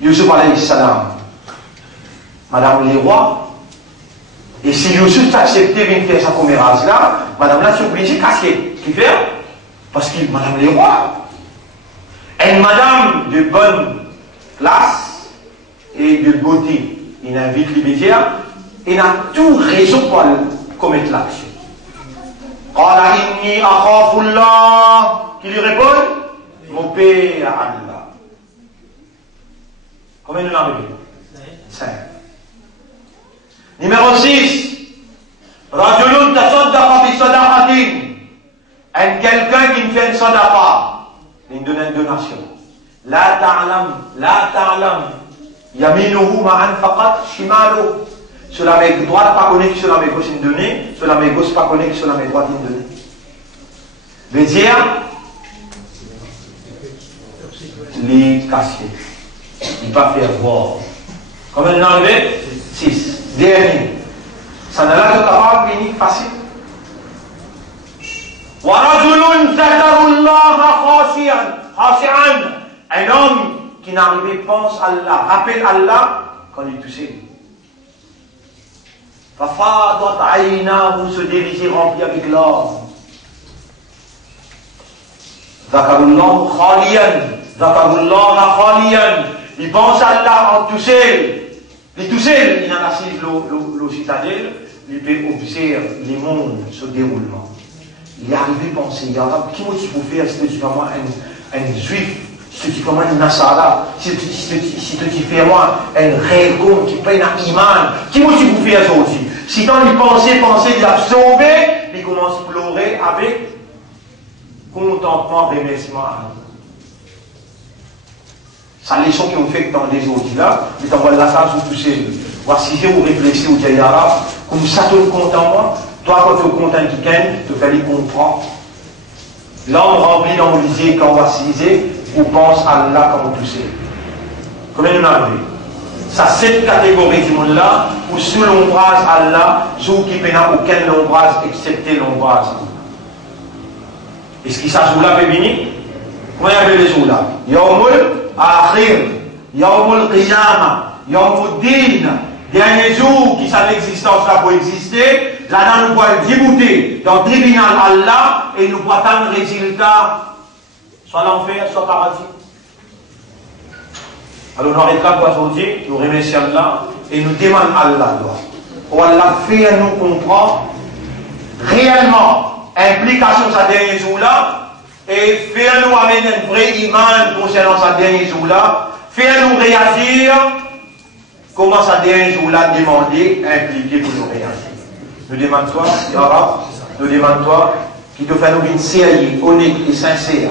Yusuf alayhi salam. Madame les rois. Et si Yusuf acceptait de faire sa première race là, madame là, c'est obligé de casser. Qu'est-ce qu'il fait? Parce que madame les rois, une madame de bonne classe et de beauté, il invite les médias, il a tout raison pour commettre l'action. Qala inni akhafu Allah. Qui lui répond? Mon père Allah. Combien nous en arrivons? 5. Numéro 6. Rajulun tasaddaqa bi sadaqatin. Quelqu'un qui me fait une sadaqa. Il donne une donation. La ta'lam. Yaminuhu ma'an faqat shimalu. Sur la main droite, pas connaître que sur la main gauche une donnée. Sur la main gauche, pas connaître que sur la main droite une donnée. Veut dire, les cacher. Il ne pas faire voir. Combien il en arrive? 6. Dernier. Ça n'a pas de capable, fini, facile. وَرَجُلٌ ذَكَرُ اللَّهَ خَاشِعًا. Un homme qui n'arrivait pense à Allah, rappelle Allah quand il toussait. فَفَاضَتْ عَيْنَاهُ, se dirigeait rempli avec l'or. ذَكَرُ اللَّهَ خَالِيًا. Il pense à Allah en toussait. Les toussés, il en assise le citadelle, il peut observer les mondes, ce déroulement. Il est arrivé à penser, il y a qui moi tu peux faire si tu fais moi un juif, si tu fais moi un nasara, si tu fais moi un régon qui prenne un iman, qui moi tu peux faire ça aussi. Si quand il pensait, il a sauvé, il commence à pleurer avec contentement, remerciement. C'est la leçon qu'on fait dans les autres là, mais t'envoies la salle sur tout seul. Voici, vous réfléchissez au dialogue, comme ça tu es content moi, toi quand tu es content quelqu'un, tu fais les comprendre. L'homme rempli dans le lycée, quand on va s'iliser, ou pense à Allah comme tout seul. Combien nous en avons? Ça, cette catégorie du monde là, où sous l'ombrage Allah, sous qui n'a aucun ombrage excepté l'ombrage. Est-ce qu'il s'agit là, Bébini? Comment il y avait les jours là? Yawmul Akhir, Yawmul Qiyamah, Yawmul Din, dernier jour qui sa l'existence là pour exister, là-dedans nous pouvons débouter dans le tribunal Allah et nous pouvons attendre le résultat, soit l'enfer, soit paradis. Alors nous arrêtons aujourd'hui, nous remercions Allah et nous demandons à Allah. Pour Allah fait nous comprendre réellement l'implication de ce dernier jour là. Et faire-nous amener un vrai iman concernant ce dernier jour-là, faire-nous réagir Comment ça un jour là demander, impliquer pour nous réagir. Nous demandons toi, Arabe, nous demandons toi, qui te fait nous une série honnête et sincère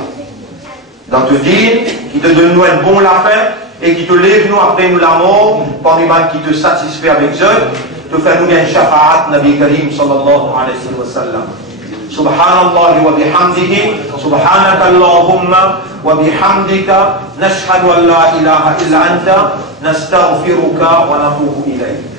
dans te dire, qui te donne nous un bon lapin et qui te lève nous après nous la mort, parmi les qui te satisfait avec eux, te fait nous un shafa'at Nabi Karim sallallahu alayhi wa sallam. Subhanallah wa bihamdihi, subhanaka Allahumma wa bihamdika, nashhadu an la ilaha illa anta, nastaghfiruka wa natubu ilayk.